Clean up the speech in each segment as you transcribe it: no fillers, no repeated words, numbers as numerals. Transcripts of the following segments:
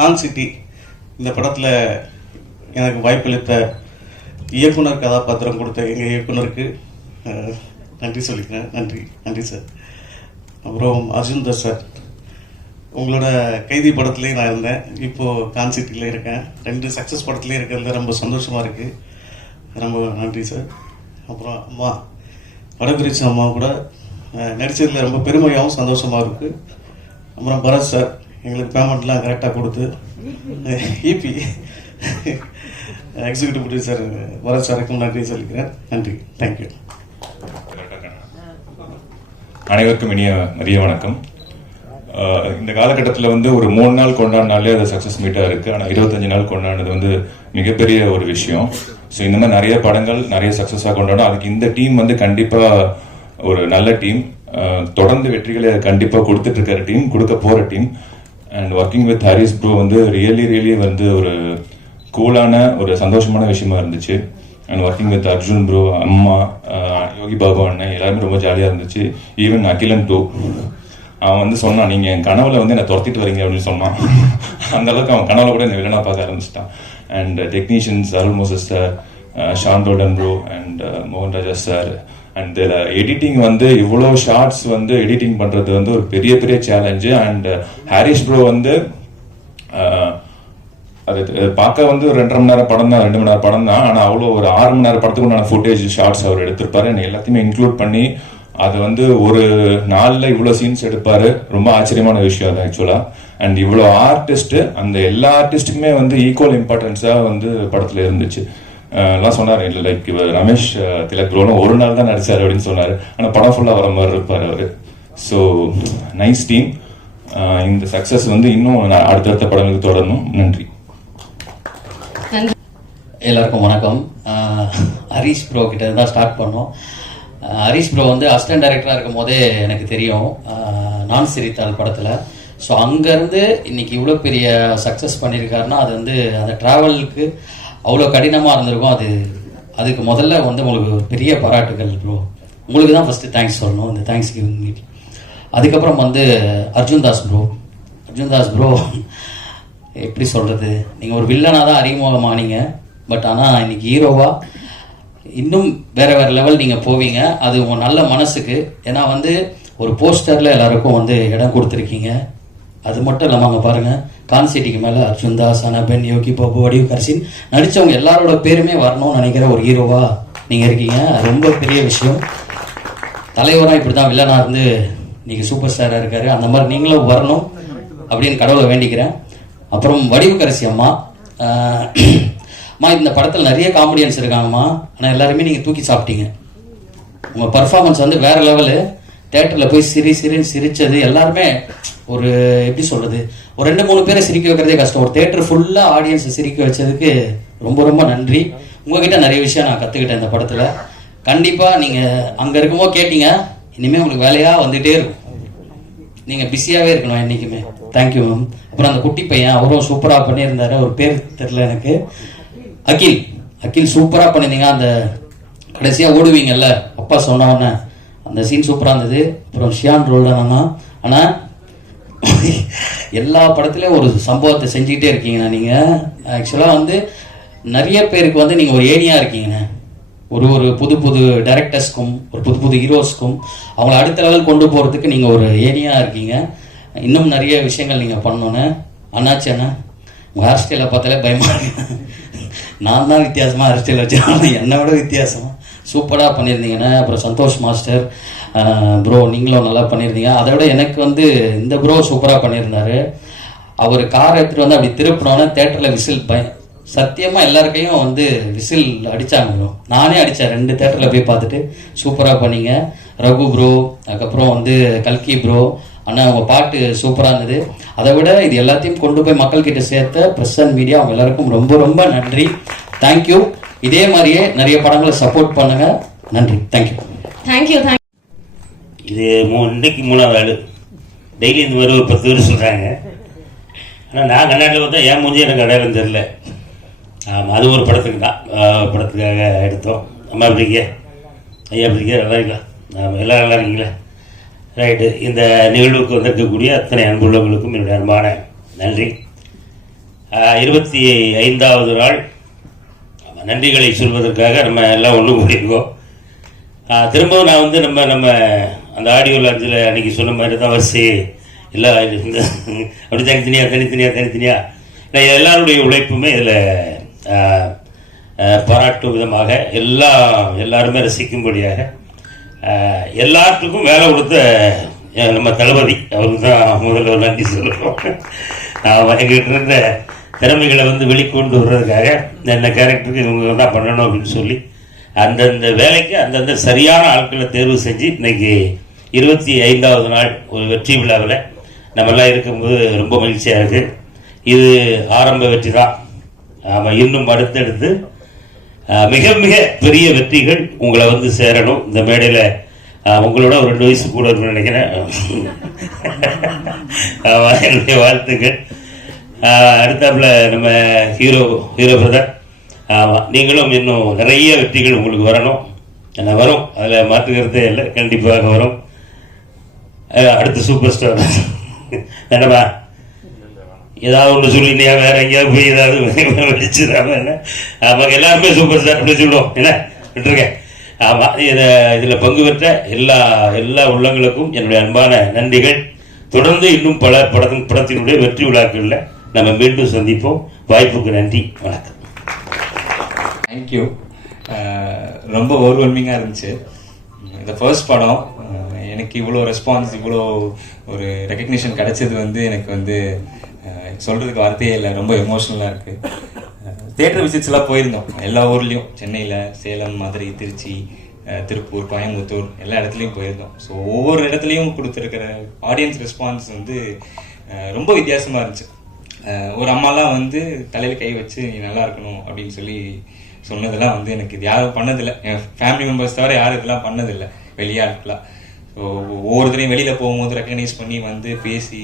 கான்சிட்டி இந்த படத்தில் எனக்கு வாய்ப்பளித்த இயக்குனர் கதாபாத்திரம் கொடுத்த எங்கள் இயக்குனருக்கு நன்றி சொல்லிக்கிறேன். நன்றி சார். அப்புறம் அர்ஜுன் தாஸ் சார், உங்களோட கைதி படத்துலேயும் நான் இருந்தேன், இப்போது கான்சிட்டியில் இருக்கேன். 2 சக்ஸஸ் படத்துலேயும் இருக்கிறதுல ரொம்ப சந்தோஷமாக இருக்குது. ரொம்ப நன்றி சார். அப்புறம் அம்மா வடகுறிச்சி அம்மா கூட நடித்ததில் ரொம்ப பெருமையாகவும் சந்தோஷமாக இருக்குது. அப்புறம் பரத் சார் எங்களுக்கு பேமெண்ட்லாம் கரெக்டாக கொடுத்து இபி எக்ஸிக்யூட்டிவ் ப்ரொடியூசர் பரத் சாருக்கும் நன்றி சொல்லிக்கிறேன். நன்றி, தேங்க்யூ. அனைவருக்கும் இனிய மதிய வணக்கம். இந்த காலகட்டத்தில் வந்து ஒரு 3 நாள் கொண்டாடினாலே அது சக்ஸஸ் மீட்டாக இருக்குது. ஆனால் 25 நாள் கொண்டாடினது வந்து மிகப்பெரிய ஒரு விஷயம். ஸோ இந்த மாதிரி நிறைய படங்கள் நிறைய சக்ஸஸாக கொண்டாடும். அதுக்கு இந்த டீம் வந்து கண்டிப்பாக ஒரு நல்ல டீம், தொடர்ந்து வெற்றிகளை அது கண்டிப்பாக கொடுத்துட்டு இருக்கிற டீம், கொடுக்க போகிற team. And working with Harish bro வந்து ரியலி வந்து ஒரு கூலான ஒரு சந்தோஷமான விஷயமா இருந்துச்சு. And working with Arjun bro, அம்மா, யோகி பாபு அண்ணன் எல்லாருமே ரொம்ப ஜாலியாக இருந்துச்சு. ஈவன் அகிலன் டூ, அவன் வந்து சொன்னான், நீங்கள் என் கனவுல வந்து என்னை துரத்திட்டு வரீங்க அப்படின்னு சொன்னான். அந்த அளவுக்கு அவன் கனவுல கூட என்னை வில்லனா பார்க்க ஆரம்பிச்சிட்டான். And technicians Arul Moses sir, Sean Roldan bro and மோகன் ராஜா சார். அண்ட் இதில் எடிட்டிங் வந்து இவ்வளோ ஷார்ட்ஸ் வந்து எடிட்டிங் பண்ணுறது வந்து ஒரு பெரிய சேலஞ்சு. அண்ட் ஹாரிஸ் ப்ரோ வந்து அது பார்க்க வந்து ஒரு 2.5 மணி நேரம் படம் தான், 2 மணி நேரம் படம் தான். ஆனால் அவ்வளோ ஒரு 6 மணி நேரம் படத்துக்கு உண்டான ஃபுட்டேஜ் ஷார்ட்ஸ் அவர் எடுத்திருப்பாரு. எல்லாத்தையுமே இன்க்ளூட் பண்ணி அது வந்து ஒரு நாளில் இவ்வளோ சீன்ஸ் எடுப்பார். ரொம்ப ஆச்சரியமான விஷயம் அது ஆக்சுவலாக. அண்ட் இவ்வளோ ஆர்டிஸ்ட், அந்த எல்லா ஆர்டிஸ்ட்டுக்குமே வந்து ஈக்குவல் இம்பார்ட்டன்ஸாக வந்து படத்தில் இருந்துச்சு. எல்லாம் சொன்னார், இல்லை லைக் இவர் ரமேஷ் திலக் ப்ரோலும் ஒரு நாள் தான் நடிச்சார் அப்படின்னு சொன்னார். ஆனால் படம் ஃபுல்லாக வர மாதிரி இருப்பார் அவர். So nice team. இந்த சக்ஸஸ் வந்து இன்னும் அடுத்தடுத்த படங்களுக்கு தொடரணும். நன்றி. எல்லாருக்கும் வணக்கம். ஹரிஷ் ப்ரோ கிட்ட தான் ஸ்டார்ட் பண்ணோம். ஹரிஷ் ப்ரோ வந்து அசிஸ்டன்ட் டைரக்டராக இருக்கும் போதே எனக்கு தெரியும், நான் சிரித்தாள் படத்தில். ஸோ அங்கேருந்து இன்னைக்கு இவ்வளோ பெரிய சக்ஸஸ் பண்ணியிருக்காருன்னா அது வந்து அந்த ட்ராவலுக்கு அவ்வளோ கடினமாக இருந்திருக்கும். அதுக்கு முதல்ல வந்து உங்களுக்கு பெரிய பாராட்டுகள் ப்ரோ. உங்களுக்கு தான் ஃபஸ்ட்டு தேங்க்ஸ் சொல்லணும், இந்த தேங்க்ஸ் கிவிங் மீட். அதுக்கப்புறம் வந்து அர்ஜுன் தாஸ் ப்ரோ எப்படி சொல்கிறது, நீங்கள் ஒரு வில்லனாக தான் அறிமுகமானீங்க. பட் ஆனால் இன்னைக்கு ஹீரோவாக இன்னும் வேறு லெவல் நீங்கள் போவீங்க. அது உங்கள் நல்ல மனசுக்கு. ஏன்னா வந்து ஒரு போஸ்டரில் எல்லாருக்கும் வந்து இடம் கொடுத்துருக்கீங்க. அது மட்டும் இல்லாமல் அங்கே பாருங்கள், கான்சிட்டிக்கு மேலே அர்ஜுன் தாஸ், அனபென், யோகி பாபு, வடிவு கரிசின் நடித்தவங்க எல்லாரோட பேருமே வரணும்னு நினைக்கிற ஒரு ஹீரோவாக நீங்கள் இருக்கீங்க. ரொம்ப பெரிய விஷயம். தலைவராக இப்படி தான் வில்லனாக இருந்து நீங்கள் சூப்பர் ஸ்டாராக இருக்காரு. அந்த மாதிரி நீங்களும் வரணும் அப்படின்னு கடவுளை வேண்டிக்கிறேன். அப்புறம் வடிவு கரிசி அம்மா, இந்த படத்தில் நிறைய காமெடியன்ஸ் இருக்காங்கம்மா. ஆனால் எல்லாருமே நீங்கள் தூக்கி சாப்பிட்டீங்க. உங்கள் பர்ஃபார்மன்ஸ் வந்து வேறு லெவலு. தேட்டரில் போய் சிரின்னு சிரித்தது எல்லாருமே ஒரு எப்படி சொல்கிறது, ஒரு 2-3 பேரை சிரிக்க வைக்கிறதே கஷ்டம். ஒரு தேட்டர் ஃபுல்லாக ஆடியன்ஸை சிரிக்க வச்சதுக்கு ரொம்ப நன்றி. உங்ககிட்ட நிறைய விஷயம் நான் கற்றுக்கிட்டேன் இந்த படத்தில். கண்டிப்பாக நீங்கள் அங்கே இருக்கும்போது கேட்டீங்க, இனிமேல் உங்களுக்கு வேலையாக வந்துகிட்டே இருக்கும். நீங்கள் பிஸியாகவே இருக்கணும் என்றைக்குமே. Thank you ma'am. அப்புறம் அந்த குட்டி பையன், அவரும் சூப்பராக பண்ணியிருந்தாரு. ஒரு பேர் தெரியல எனக்கு. அகில் சூப்பராக பண்ணியிருந்தீங்க. அந்த கடைசியாக ஓடுவீங்கல்ல, அப்பா சொன்னோன்னே அந்த சீன் சூப்பராக இருந்தது. அப்புறம் ஷியான் ரோல்டனா, ஆனால் எல்லா படத்துலேயும் ஒரு சம்பவத்தை செஞ்சுக்கிட்டே இருக்கீங்கண்ணா. நீங்கள் ஆக்சுவலாக வந்து நிறைய பேருக்கு வந்து நீங்கள் ஒரு ஏணியாக இருக்கீங்கண்ணே. ஒரு புது டைரக்டர்ஸ்க்கும் ஒரு புது ஹீரோஸ்க்கும் அவங்கள அடுத்த லெவல் கொண்டு போகிறதுக்கு நீங்கள் ஒரு ஏணியாக இருக்கீங்க. இன்னும் நிறைய விஷயங்கள் நீங்கள் பண்ணணுன்னு. அண்ணாச்சி அண்ணா, உங்கள் ஹேர் ஸ்டைலை பார்த்தாலே பயமாக இருக்கு. நான் தான் வித்தியாசமாக ஹேர் ஸ்டைல் வச்சேன், என்னை விட வித்தியாசமாக சூப்பராக பண்ணியிருந்தீங்கண்ணே. அப்புறம் சந்தோஷ் மாஸ்டர் ப்ரோ, நீங்களும் நல்லா பண்ணியிருந்தீங்க. அதை விட எனக்கு வந்து இந்த ப்ரோ சூப்பராக பண்ணியிருந்தாரு. அவர் காரை எடுத்துகிட்டு வந்து அப்படி திருப்பினோன்னே தேட்டரில் விசில் சத்தியமாக எல்லாருக்கையும் வந்து விசில் அடித்தாங்க ப்ரோ. நானே அடித்தேன் 2 தேட்டரில் போய் பார்த்துட்டு. சூப்பராக பண்ணீங்க ரகு ப்ரோ. அதுக்கப்புறம் வந்து கல்கி ப்ரோ. ஆனால் அவங்க பாட்டு சூப்பராக இருந்தது. அதை விட இது எல்லாத்தையும் கொண்டு போய் மக்கள்கிட்ட சேர்த்த ப்ரெஸ் அண்ட் மீடியா, அவங்க எல்லாருக்கும் ரொம்ப நன்றி. தேங்க்யூ. இதே மாதிரியே நிறைய படங்களை சப்போர்ட் பண்ணுங்க. நன்றி. தேங்க்யூ. இது இன்னைக்கு 3வது ஆள். டெய்லி இந்த மாதிரி ஒரு 10 பேர் சொல்கிறாங்க. ஆனால் நான் கண்ணாட்டில் பார்த்தா ஏன் மூஞ்சி எனக்கு அடையாளம் தெரில. ஆமாம், அது ஒரு படத்துக்காக எடுத்தோம். அம்மா எப்படி இருக்கீங்க, ஐயா எப்படி இருக்கீங்க, நல்லா இருக்கலாம், ஆமாம் எல்லோரும் நல்லா இருக்கீங்களா? ரைட்டு. இந்த நிகழ்வுக்கு வந்திருக்கக்கூடிய அத்தனை அன்புள்ளவங்களுக்கும் என்னுடைய அன்பான நன்றி. 25வது நாள் நன்றிகளை சொல்வதற்காக நம்ம எல்லாம் ஒன்று கூடியிருக்கோம். திரும்பவும் நான் வந்து நம்ம அந்த ஆடியோ லான்ச்சில் அன்றைக்கி சொன்ன மாதிரி தான் வரிசை எல்லாம் அப்படி தனித்தனியாக நான் எல்லாருடைய உழைப்புமே இதில் பாராட்டும் விதமாக எல்லாருமே ரசிக்கும்படியாக எல்லாத்துக்கும் வேலை கொடுத்த நம்ம தளபதி அவருக்கு தான் முதல்ல நன்றி சொல்கிறோம். எங்கிட்ட இருந்த திறமைகளை வந்து வெளிக்கொண்டு வர்றதுக்காக இந்த கேரக்டருக்கு இவங்க தான் பண்ணணும் அப்படின்னு சொல்லி அந்தந்த வேலைக்கு அந்தந்த சரியான ஆட்களை தேர்வு செஞ்சு இன்னைக்கு 25வது நாள் ஒரு வெற்றி விழாவில் நம்மெல்லாம் இருக்கும்போது ரொம்ப மகிழ்ச்சியாக இருக்குது. இது ஆரம்ப வெற்றி தான். இன்னும் அடுத்தடுத்து மிக மிக பெரிய வெற்றிகள் உங்களை வந்து சேரணும். இந்த மேடையில் உங்களோட ஒரு 2 வயசு கூட இருக்குன்னு நினைக்கிறேன். என்னுடைய வாழ்த்துக்கள். அடுத்தாப்புல நம்ம ஹீரோ பிரதர், ஆமாம், நீங்களும் இன்னும் நிறைய வெற்றிகள் உங்களுக்கு வரணும். என்ன வரும், அதில் மாற்றுக்கிறதே இல்லை, கண்டிப்பாக வரும். அடுத்த சூப்பர் ஸ்டார் வேணாமா, ஏதாவது ஒன்று சொல்லினியா வேற எங்கேயாவது போய் ஏதாவது வெடிச்சுதாம என்ன? ஆமாம், எல்லாருமே சூப்பர் ஸ்டார் அப்படி சொல்லுவோம் என்ன விட்டுருக்கேன். ஆமாம், இதில் பங்கு பெற்ற எல்லா உள்ளங்களுக்கும் என்னுடைய அன்பான நன்றிகள். தொடர்ந்து இன்னும் பல படத்தினுடைய வெற்றி விழாக்களில் நம்ம மீண்டும் சந்திப்போம். வாய்ப்புக்கு நன்றி, வணக்கம். தேங்க்யூ. ரொம்ப ஓவர்வெல்மிங்காக இருந்துச்சு. இந்த ஃபர்ஸ்ட் படம் எனக்கு இவ்வளோ ரெஸ்பான்ஸ், இவ்வளோ ஒரு ரெக்கக்னிஷன் கிடைச்சது வந்து எனக்கு வந்து சொல்கிறதுக்கு வார்த்தையே இல்லை. ரொம்ப எமோஷ்னலாக இருக்குது. தியேட்டர் விசிட்ஸ்லாம் போயிருந்தோம் எல்லா ஊர்லேயும், சென்னையில், சேலம், மதுரை, திருச்சி, திருப்பூர், கோயம்புத்தூர் எல்லா இடத்துலையும் போயிருந்தோம். ஸோ ஒவ்வொரு இடத்துலையும் கொடுத்துருக்கிற ஆடியன்ஸ் ரெஸ்பான்ஸ் வந்து ரொம்ப வித்தியாசமாக இருந்துச்சு. ஒரு அம்மாலாம் வந்து தலையில் கை வச்சு நீ நல்லா இருக்கணும் அப்படின்னு சொல்லி சொன்னதெல்லாம் வந்து எனக்கு இது யாரும் பண்ணதில்லை. என் ஃபேமிலி மெம்பர்ஸ் தவிர யாரும் இதெல்லாம் பண்ணதில்லை வெளியாட்களாம். ஸோ ஒவ்வொருத்தரையும் வெளியில் போகும்போது ரெக்கக்னைஸ் பண்ணி வந்து பேசி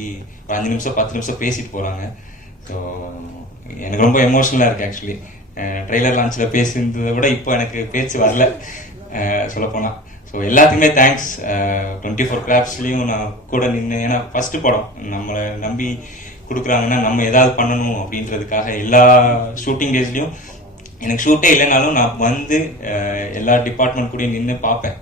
5 நிமிஷம் 10 நிமிஷம் பேசிட்டு போகிறாங்க. ஸோ எனக்கு ரொம்ப எமோஷ்னலாக இருக்குது. ஆக்சுவலி ட்ரெய்லர் லான்ச்சில் பேசியிருந்ததை விட இப்போ எனக்கு பேச்சு வரல சொல்லப்போனால். ஸோ எல்லாத்துக்குமே தேங்க்ஸ். 24 கிராப்ஸ்லேயும் நான் கூட நின்று, ஏன்னா ஃபஸ்ட்டு படம் நம்மளை நம்பி கொடுக்குறாங்கன்னா நம்ம ஏதாவது பண்ணணும் அப்படின்றதுக்காக எல்லா ஷூட்டிங் டேஸ்லையும் எனக்கு ஷூட்டே இல்லைனாலும் நான் வந்து எல்லா டிபார்ட்மெண்ட் கூட நின்று பார்ப்பேன்.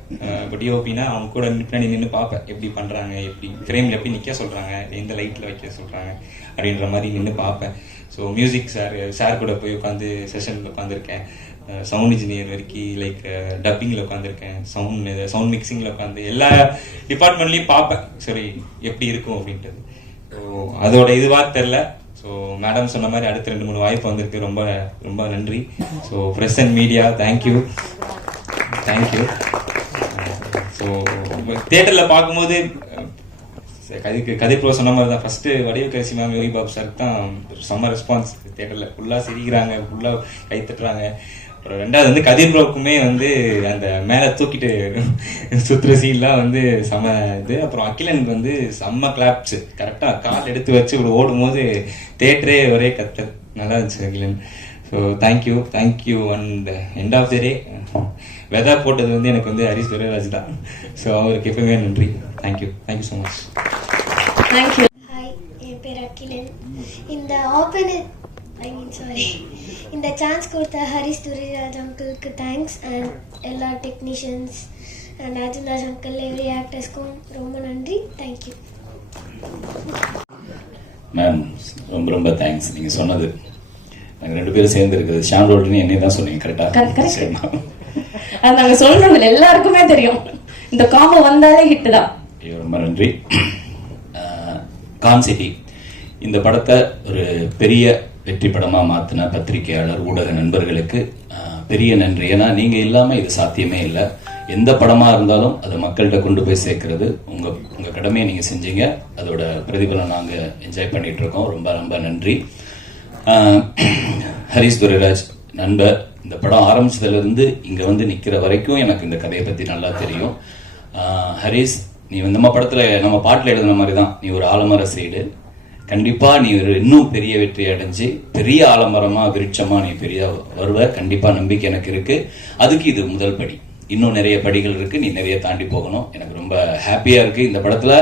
இப்போ டிஓபினா அவங்க கூட பின்னாடி நின்று பார்ப்பேன், எப்படி பண்ணுறாங்க, எப்படி ஃப்ரேமில் எப்படி நிற்க சொல்கிறாங்க, எந்த லைட்டில் வைக்க சொல்கிறாங்க அப்படின்ற மாதிரி நின்று பார்ப்பேன். ஸோ மியூசிக் சார் கூட போய் உட்காந்து செஷனில் உட்காந்துருக்கேன். சவுண்ட் இன்ஜினியர் வரைக்கும் லைக் டப்பிங்கில் உட்காந்துருக்கேன், சவுண்ட் மிக்சிங்கில் உட்காந்து எல்லா டிபார்ட்மெண்ட்லேயும் பார்ப்பேன் சரி எப்படி இருக்கும் அப்படின்றது. ஸோ அதோட இதுவாக தெரில. ஸோ மேடம் சொன்ன மாதிரி அடுத்த 2-3 வாய்ப்பு வந்திருக்கு. ரொம்ப ரொம்ப நன்றி. So press and media thank you. So தியேட்டரில் பார்க்கும்போது கதிர் ப்ரோ சொன்ன மாதிரி தான், ஃபர்ஸ்ட் வடிவு கரிசி மேம், யோகி பாபு சார் தான் செம்ம ரெஸ்பான்ஸ். தியேட்டரில் ஃபுல்லாக சிரிக்கிறாங்க, ஃபுல்லாக கை தட்டுறாங்க. அப்புறம் 2வது வந்து கதிர் ப்ரோக்குமே வந்து அந்த மேலே தூக்கிட்டு சுற்றுற சீன்லாம் வந்து செம்ம இது. அப்புறம் அகிலனுக்கு வந்து செம்ம கிளாப்ஸ், கரெக்டாக கால் எடுத்து வச்சு இப்படி ஓடும் போது தேட்டரே ஒரே கத்தல். நல்லா இருந்துச்சு Akilan. So thank you. And end of the day வெதா போட்டது வந்து எனக்கு வந்து ஹரிஷ் துரைராஜ் தான். ஸோ அவருக்கு எப்பவுமே நன்றி. Thank you so much. Thank you. Hi, என் பேர் அகிலன். இந்த சான்ஸ் கொடுத்த ஹரிஷ் துரைராஜ் அங்கிளுக்கு தேங்க்ஸ். அண்ட் எல்லா technicians and Arjunraj uncle, every ஆக்டர்ஸ்க்கும் ரொம்ப நன்றி. Thank you ma'am. ரொம்ப ரொம்ப தேங்க்ஸ். நீங்கள் சொன்னது நாங்கள் 2 பேரும் சேர்ந்து இருக்குது. ஷாம் ரோட்னு என்னை தான் சொன்னீங்க, கரெக்டாக? அது நாங்கள் சொல்றோம், எல்லாருக்குமே தெரியும். இந்த காம்போ வந்தாலே ஹிட் தான். ரொம்ப நன்றி. கான் சிட்டி இந்த படத்தை ஒரு பெரிய வெற்றி படமாக மாற்றின பத்திரிகையாளர், ஊடக நண்பர்களுக்கு பெரிய நன்றி. ஏன்னா நீங்கள் இல்லாமல் இது சாத்தியமே இல்லை. எந்த படமாக இருந்தாலும் அதை மக்கள்கிட்ட கொண்டு போய் சேர்க்கறது உங்கள் கடமையை நீங்கள் செஞ்சீங்க. அதோட பிரதிபலன் நாங்கள் என்ஜாய் பண்ணிட்டு இருக்கோம். ரொம்ப ரொம்ப நன்றி. ஹரிஷ் துரைராஜ் நண்பர், இந்த படம் ஆரம்பிச்சதுலேருந்து இங்கே வந்து நிற்கிற வரைக்கும் எனக்கு இந்த கதையை பற்றி நல்லா தெரியும். ஹரிஷ், நீ நம்ம படத்தில் நம்ம பாட்டில் எழுதுன மாதிரி தான். நீ ஒரு ஆலமர சைடு, கண்டிப்பாக நீ ஒரு இன்னும் பெரிய வெற்றி அடைஞ்சு பெரிய ஆலமரமாக விருட்சமாக நீ பெரிய வருவ. கண்டிப்பாக நம்பிக்கை எனக்கு இருக்குது. அதுக்கு இது முதல் படி. இன்னும் நிறைய படிகள் இருக்குது, நீ நிறைய தாண்டி போகணும். எனக்கு ரொம்ப ஹாப்பியாக இருக்குது. இந்த படத்தில்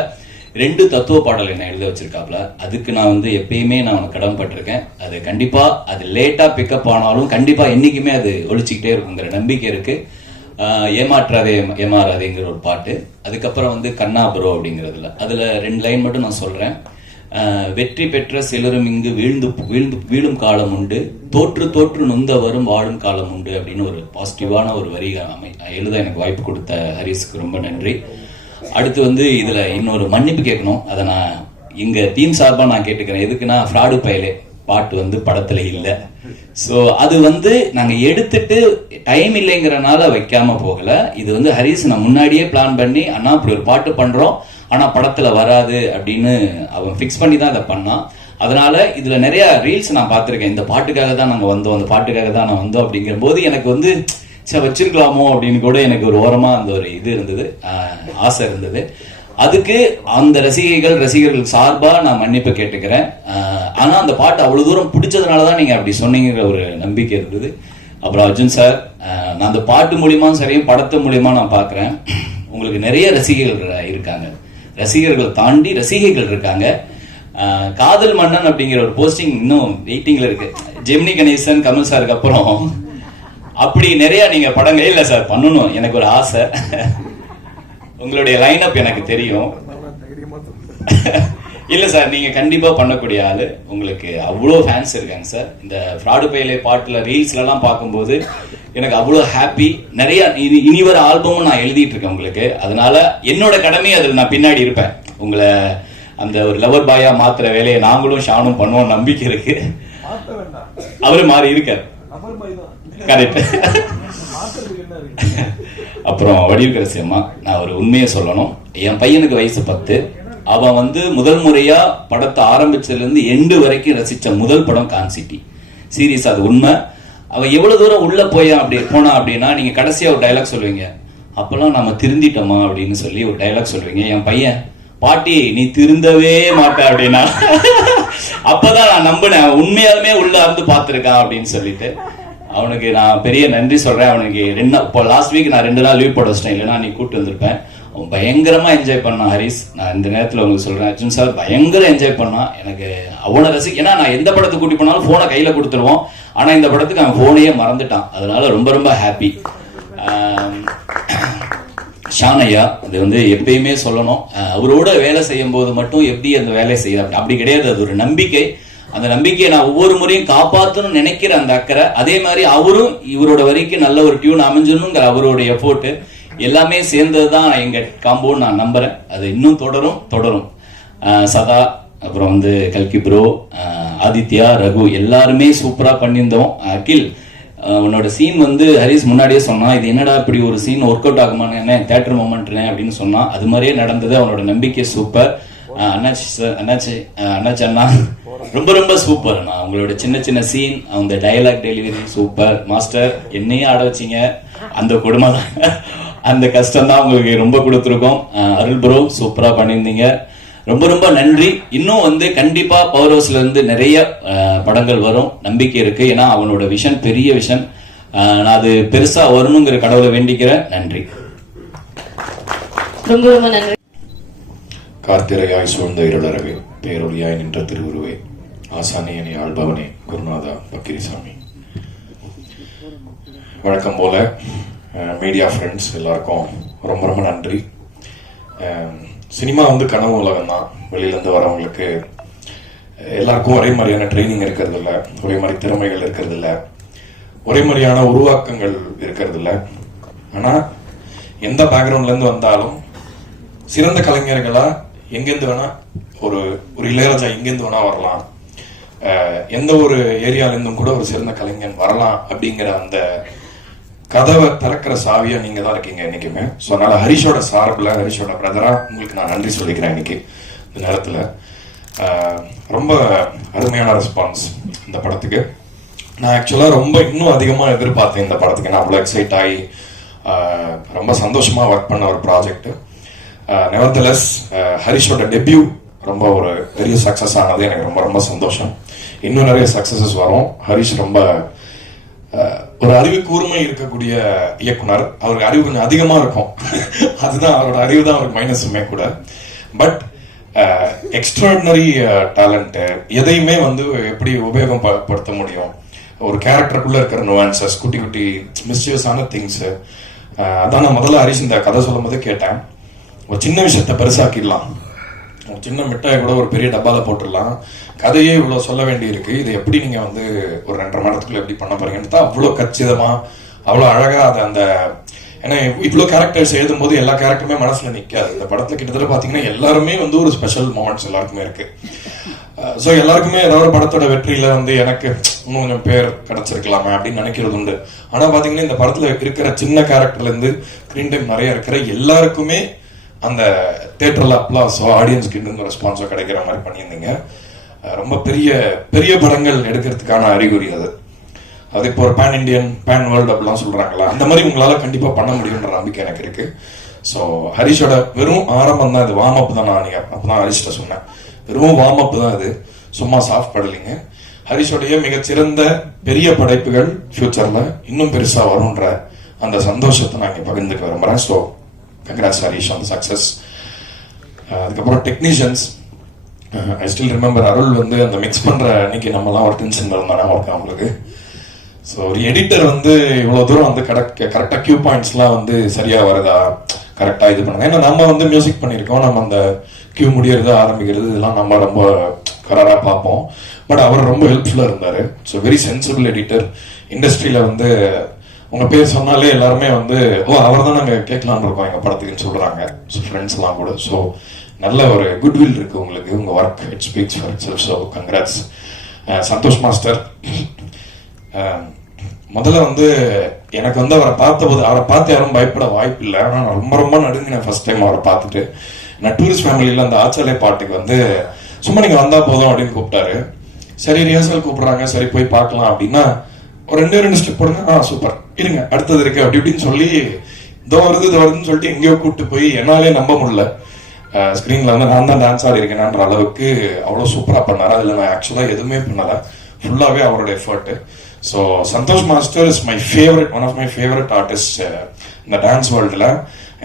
2 தத்துவ பாடல் என்ன எழுத வச்சிருக்காப்ல. அதுக்கு நான் வந்து எப்பயுமே நான் அவனுக்கு கடமைப்பட்டிருக்கேன். அது கண்டிப்பா அது லேட்டா பிக்கப் ஆனாலும் கண்டிப்பா என்னைக்குமே அது ஒழிச்சுக்கிட்டே இருக்குங்கிற நம்பிக்கை இருக்கு. ஏமாற்றாதே ஏமாறாதேங்கிற ஒரு பாட்டு. அதுக்கப்புறம் வந்து கண்ணா ப்ரோ அப்படிங்கிறதுல அதுல 2 லைன் மட்டும் நான் சொல்றேன். வெற்றி பெற்ற சிலரும் இங்கு வீழும் காலம் உண்டு, தோற்று தோற்று நொந்த வரும் வாழும் காலம் உண்டு அப்படின்னு ஒரு பாசிட்டிவான ஒரு வரி எழுத எனக்கு வாய்ப்பு கொடுத்த ஹரிஸ்க்கு ரொம்ப நன்றி. அடுத்து வந்து இதுல இன்னொரு மன்னிப்பு கேட்கணும். அதை நான் இங்க டீம் சார்பா நான் கேட்டுக்கிறேன். எதுக்குன்னா ஃப்ராடு பயலே பாட்டு வந்து படத்துல இல்லை. ஸோ அது வந்து நாங்க எடுத்துட்டு டைம் இல்லைங்கிறனால வைக்காம போகல. இது வந்து ஹரிஸ் நான் முன்னாடியே பிளான் பண்ணி அண்ணா இப்படி ஒரு பாட்டு பண்றோம் ஆனா படத்துல வராது அப்படின்னு அவன் ஃபிக்ஸ் பண்ணி தான் அதை பண்ணான். அதனால இதுல நிறைய ரீல்ஸ் நான் பார்த்திருக்கேன். இந்த பாட்டுக்காக தான் நாங்க வந்தோம், அந்த பாட்டுக்காக தான் நான் வந்தோம் அப்படிங்கிற போது எனக்கு வந்து வச்சிருக்கலாமோ அப்படின்னு கூட எனக்கு ஒரு ஓரமா அந்த ஒரு இது இருந்தது, ஆசை இருந்தது. அதுக்கு அந்த ரசிகர்கள் சார்பா நான் மன்னிப்பு கேட்டுக்கிறேன். ஆனா அந்த பாட்டு அவ்வளவு தூரம் பிடிச்சதுனாலதான் நீங்க அப்படி சொன்னீங்கிற ஒரு நம்பிக்கை இருந்தது. அப்புறம் அர்ஜுன் சார், நான் அந்த பாட்டு மூலியமா சரி படத்து மூலியமா நான் பாக்குறேன் உங்களுக்கு நிறைய ரசிகர்கள் இருக்காங்க. ரசிகர்கள் தாண்டி ரசிகைகள் இருக்காங்க. காதல் மன்னன் அப்படிங்கிற ஒரு போஸ்டிங் இன்னும் வெயிட்டிங்ல இருக்கு. ஜெமினி கணேசன் கமல் சாருக்கு அப்புறம் அப்படி நிறைய நீங்க படங்களே இல்ல சார் பண்ணணும். எனக்கு ஒரு ஆசை. உங்களுடைய லைன் அப் எனக்கு தெரியும். இல்ல சார் நீங்க கண்டிப்பா பண்ணக்கூடிய ஆளு. உங்களுக்கு அவ்வளோ ஃபேன்ஸ் இருக்காங்க சார். இந்த ஃப்ராடு பயலே பாட்டுல ரீல்ஸ்ல எல்லாம் பார்க்கும்போது எனக்கு அவ்வளோ ஹாப்பி. நிறைய இனி வர ஆல்பமும் நான் எழுதிட்டு இருக்கேன் உங்களுக்கு. அதனால என்னோட கடமை அதில் நான் பின்னாடி இருப்பேன். உங்களை அந்த ஒரு லவர் பாயா மாத்துற வேலையை நாங்களும் ஷானும் பண்ணுவோம், நம்பிக்கை இருக்கு. அவரு மாறி இருக்காரு, கரெக்ட். அப்புறம் வடிவுக்கரசியம்மா, நான் ஒரு உண்மையை சொல்லணும். என் பையனுக்கு வயசு 10. அவன் வந்து முதல் முறையா படத்தை ஆரம்பிச்சதுல இருந்து எண்டு வரைக்கும் ரசிச்ச முதல் படம் கான்சிட்டி சீரியஸ். அது உண்மை. அவன் எவ்வளவு தூரம் உள்ள போனா அப்படின்னா நீங்க கடைசியா ஒரு டைலாக் சொல்லுவீங்க, அப்பெல்லாம் நம்ம திருந்திட்டோமா அப்படின்னு சொல்லி ஒரு டைலாக் சொல்லுவீங்க. என் பையன், பாட்டி நீ திருந்தவே மாட்ட அப்படின்னா அப்பதான் நான் நம்பினேன் உண்மையாலுமே உள்ள இருந்து பார்த்திருக்கான் அப்படின்னு சொல்லிட்டு. அவனுக்கு நான் பெரிய நன்றி சொல்றேன். அவனுக்கு இப்போ லாஸ்ட் வீக் நான் 2 நாள் லீவ் போட வச்சிட்டேன், இல்லைன்னா நீ கூப்பிட்டு வந்திருப்பேன். அவன் பயங்கரமா என்ஜாய் பண்ணான் ஹரிஸ். நான் இந்த நேரத்தில் உங்களுக்கு சொல்றேன், அர்ஜுன் சார் பயங்கர என்ஜாய் பண்ணான். எனக்கு அவனை ஏன்னா நான் எந்த படத்துக்கு கூட்டி போனாலும் போனை கையில கொடுத்துருவோம். ஆனா இந்த படத்துக்கு அவன் போனையே மறந்துட்டான். அதனால ரொம்ப ரொம்ப ஹாப்பி. ஷானையா, அது வந்து எப்பயுமே சொல்லணும், அவரோட வேலை செய்யும் போது மட்டும் எப்படி அந்த வேலையை செய்ய அப்படி கிடையாது. அது ஒரு நம்பிக்கை. அந்த நம்பிக்கையை நான் ஒவ்வொரு முறையும் காப்பாற்றணும்னு நினைக்கிற அந்த அக்கறை, அதே மாதிரி அவரும் இவரோட வரைக்கும் நல்ல ஒரு டியூன் அமைஞ்சணுங்கிற அவரோட எஃபோர்ட் எல்லாமே சேர்ந்ததுதான் எங்க காம்போன்னு நான் நம்புறேன். அது இன்னும் தொடரும். சதா, அப்புறம் வந்து கல்கி ப்ரோ, ஆதித்யா, ரகு எல்லாருமே சூப்பரா பண்ணியிருந்தோம். அகில், உன்னோட சீன் வந்து ஹரிஸ் முன்னாடியே சொன்னா, இது என்னடா இப்படி ஒரு சீன் ஒர்க் அவுட் ஆகுமான்னு, என்ன தேட்டர் மொமெண்ட்னே அப்படின்னு சொன்னா, அது மாதிரியே நடந்தது. அவனோட நம்பிக்கை சூப்பர். அண்ணாச்சி அண்ணா ரொம்ப ரொம்ப சூப்பர். நான் உங்களோட சின்ன சீன், அந்த டயலாக் டெலிவரி சூப்பர். மாஸ்டர், என்னையும் ஆட வச்சிங்க, அந்த கொடுமை தான், அந்த கஷ்டம் தான் உங்களுக்கு ரொம்ப கொடுத்துருக்கோம். அருள் ப்ரோ சூப்பரா பண்ணியிருந்தீங்க, ரொம்ப ரொம்ப நன்றி. இன்னும் வந்து கண்டிப்பா பவர் ஹவுஸ்ல இருந்து நிறைய படங்கள் வரும், நம்பிக்கை இருக்கு. ஏன்னா அவனோட விஷன் பெரிய விஷன். நான் அது பெருசா வரணுங்கிற கடவுளை வேண்டிக்கிறேன். நன்றி, ரொம்ப ரொம்ப நன்றி. கார்த்திரையாய் சூழ்ந்த இருளறவே, பேரொழியாய் நின்ற திருவுருவே, ஆசானே என ஆள்பவனே, குருநாதா பக்கிரிசாமி. வழக்கம் போல மீடியா ஃப்ரெண்ட்ஸ் எல்லாருக்கும் ரொம்ப ரொம்ப நன்றி. சினிமா வந்து கனவு உலகம் தான். வெளியிலேருந்து வரவங்களுக்கு எல்லாருக்கும் ஒரே மாதிரியான ட்ரைனிங் இருக்கிறது இல்லை, ஒரே மாதிரி திறமைகள் இருக்கிறது இல்லை, ஒரே மாதிரியான உருவாக்கங்கள் இருக்கிறது இல்லை. ஆனால் எந்த பேக்ரவுண்ட்லேருந்து வந்தாலும் சிறந்த கலைஞர்களா எங்கேருந்து வேணா, ஒரு இளையராஜா எங்கேருந்து வேணா வரலாம், எந்த ஒரு ஏரியாலேருந்தும் கூட ஒரு சிறந்த கலைஞன் வரலாம் அப்படிங்கிற அந்த கதவை திறக்கிற சாவியா நீங்க தான் இருக்கீங்க என்னைக்குமே. ஸோ அதனால ஹரிஷோட சார்பில், ஹரிஷோட பிரதரா உங்களுக்கு நான் நன்றி சொல்லிக்கிறேன் இன்னைக்கு இந்த நேரத்தில். ரொம்ப அருமையான ரெஸ்பான்ஸ் இந்த படத்துக்கு. நான் ஆக்சுவலாக ரொம்ப இன்னும் அதிகமாக எதிர்பார்த்தேன் இந்த படத்துக்கு. நான் அவ்வளோ எக்ஸைட் ஆகி ரொம்ப சந்தோஷமா ஒர்க் பண்ண ஒரு ப்ராஜெக்ட். நெவர்தலெஸ் ஹரிஷோட டெபியூ ரொம்ப ஒரு பெரிய சக்ஸஸ் ஆனது எனக்கு ரொம்ப ரொம்ப சந்தோஷம். இன்னும் நிறைய சக்ஸஸஸ் வரும். ஹரிஷ் ரொம்ப ஒரு அறிவு கூர்மை இருக்கக்கூடிய இயக்குனர். அவருக்கு அறிவு கொஞ்சம் அதிகமா இருக்கும். அதுதான் அவரோட அறிவு தான் அவருக்கு மைனஸுமே கூட. But extraordinary talent. எதையுமே வந்து எப்படி உபயோகப்படுத்த முடியும், ஒரு கேரக்டருக்குள்ள இருக்கிற நுவான்சஸ், குட்டி குட்டி மிஸ்யூஸான திங்ஸ். அதான் நான் முதல்ல ஹரிஷ் இந்த கதை சொல்லும் போது கேட்டேன், ஒரு சின்ன விஷயத்த பெருசாக்கிடலாம், ஒரு சின்ன மிட்டாய் கூட ஒரு பெரிய டப்பால போட்டுடலாம், கதையே இவ்வளவு சொல்ல வேண்டி இருக்கு, இது எப்படி நீங்க வந்து ஒரு 2.5 மணி நேரத்துக்குள்ள எப்படி பண்ண போறீங்கன்னு தான் அவ்வளவு கச்சிதமா அவ்வளவு அழகா அதை அந்த, ஏன்னா இவ்வளவு கேரக்டர்ஸ் எழுதும் போது எல்லா கேரக்டருமே மனசுல நிக்காது. இந்த படத்துல கிட்டத்தட்ட பாத்தீங்கன்னா எல்லாருமே வந்து ஒரு ஸ்பெஷல் மூமெண்ட்ஸ் எல்லாருக்குமே இருக்கு. ஸோ எல்லாருக்குமே ஏதாவது ஒரு படத்தோட வெற்றியில வந்து எனக்கு இன்னும் கொஞ்சம் பேர் கிடைச்சிருக்கலாமே அப்படின்னு நினைக்கிறது உண்டு. ஆனா பாத்தீங்கன்னா இந்த படத்துல இருக்கிற சின்ன கேரக்டர்ல இருந்து ஸ்கிரீன் டைம் நிறைய இருக்கிற எல்லாருக்குமே அந்த தியேட்டர்ல அப்ளாஸோ ஆடியன்ஸ்க்கு இன்னும் ரெஸ்பான்ஸோ கிடைக்கிற மாதிரி பண்ணியிருந்தீங்க. ரொம்ப பெரிய பெரிய படங்கள் எடுக்கிறதுக்கான அறிகுறி அது. அது இப்போ ஒரு பேன் இண்டியன், பேன் வேர்ல்டு அப்படிலாம் சொல்றாங்களா, அந்த மாதிரி உங்களால கண்டிப்பா பண்ண முடியும்ன்ற நம்பிக்கை எனக்கு இருக்கு. ஸோ ஹரிஷோட வெறும் ஆரம்பம் தான் இது, வார்ம் அப் தான். நான் அப்பதான் ஹரிஷ்ட சொன்னேன், வெறும் வார்ம் அப் தான் இது, சும்மா சாஃப்ட் படலிங்க. ஹரிஷோடைய மிகச்சிறந்த பெரிய படைப்புகள் ஃபியூச்சர்ல இன்னும் பெருசா வரும்ன்ற அந்த சந்தோஷத்தை நான் இங்க பகிர்ந்துக்க விரும்புறேன். So congrats Harish on the success. அதுக்கப்புறம் டெக்னீஷியன்ஸ், ஐ ஸ்டில் ரிமெம்பர் அருள் வந்து அந்த மிக்ஸ் பண்ற அன்னைக்கு நம்மலாம் ஒரு டென்ஷன்ல இருந்தாங்க ஒர்க் அவங்களுக்கு. ஸோ ஒரு எடிட்டர் வந்து இவ்வளவு தூரம் வந்து கரெக்டா கியூ பாயிண்ட்ஸ்லாம் வந்து சரியா வருதா, கரெக்டா இது பண்ணுங்க. ஏன்னா நம்ம வந்து மியூசிக் பண்ணியிருக்கோம், நம்ம அந்த கியூ முடியறது ஆரம்பிக்கிறது இதெல்லாம் நம்ம ரொம்ப கரெக்டா பார்ப்போம். பட் அவர் ரொம்ப ஹெல்ப்ஃபுல்லா இருந்தாரு. So very sensible editor. இண்டஸ்ட்ரியில வந்து உங்க பேர் சொன்னாலே எல்லாருமே வந்து ஓ அவர் தான் நாங்க கேட்கலான்னு இருக்கோம் எங்க படத்துக்குன்னு சொல்றாங்க. ஸோ ஃப்ரெண்ட்ஸ் எல்லாம் கூட. ஸோ நல்ல ஒரு குட்வில் இருக்கு உங்களுக்கு, உங்க work it speaks for itself. So congrats. Santhosh master, முதல்ல வந்து எனக்கு வந்து அவரை பார்த்து யாரும் பயப்பட வாய்ப்பு இல்லை. ஆனால் நான் ரொம்ப ரொம்ப நடுங்கினேன் ஃபர்ஸ்ட் டைம் அவரை பார்த்துட்டு. நான் டூரிஸ்ட் ஃபேமிலியில அந்த ஆச்சாலே பாட்டுக்கு வந்து சும்மா நீங்க வந்தா போதும் அப்படின்னு கூப்பிட்டாரு. சரி ரிஹர்சல் கூப்பிடுறாங்க, சரி போய் பார்க்கலாம் அப்படின்னா ஒரு 2 ஸ்டெப் போடுங்க, சூப்பர் இருங்க அடுத்தது இருக்கு அப்படி இப்படின்னு சொல்லி இதோ வருதுன்னு சொல்லிட்டு எங்கேயோ கூப்பிட்டு போய் என்னாலே நம்ப முடியல. ஸ்கிரீன்ல வந்து நான் தான் டான்ஸ் ஆடி இருக்கேன்ற அளவுக்கு அவ்வளவு சூப்பரா பண்ணாரு. அதுல நான் ஆக்சுவலா எதுவுமே பண்ணல, ஃபுல்லாவே அவரோட effort. So Santhosh master is my favourite, one of my favourite artist இந்த டான்ஸ் வேர்ல்டுல.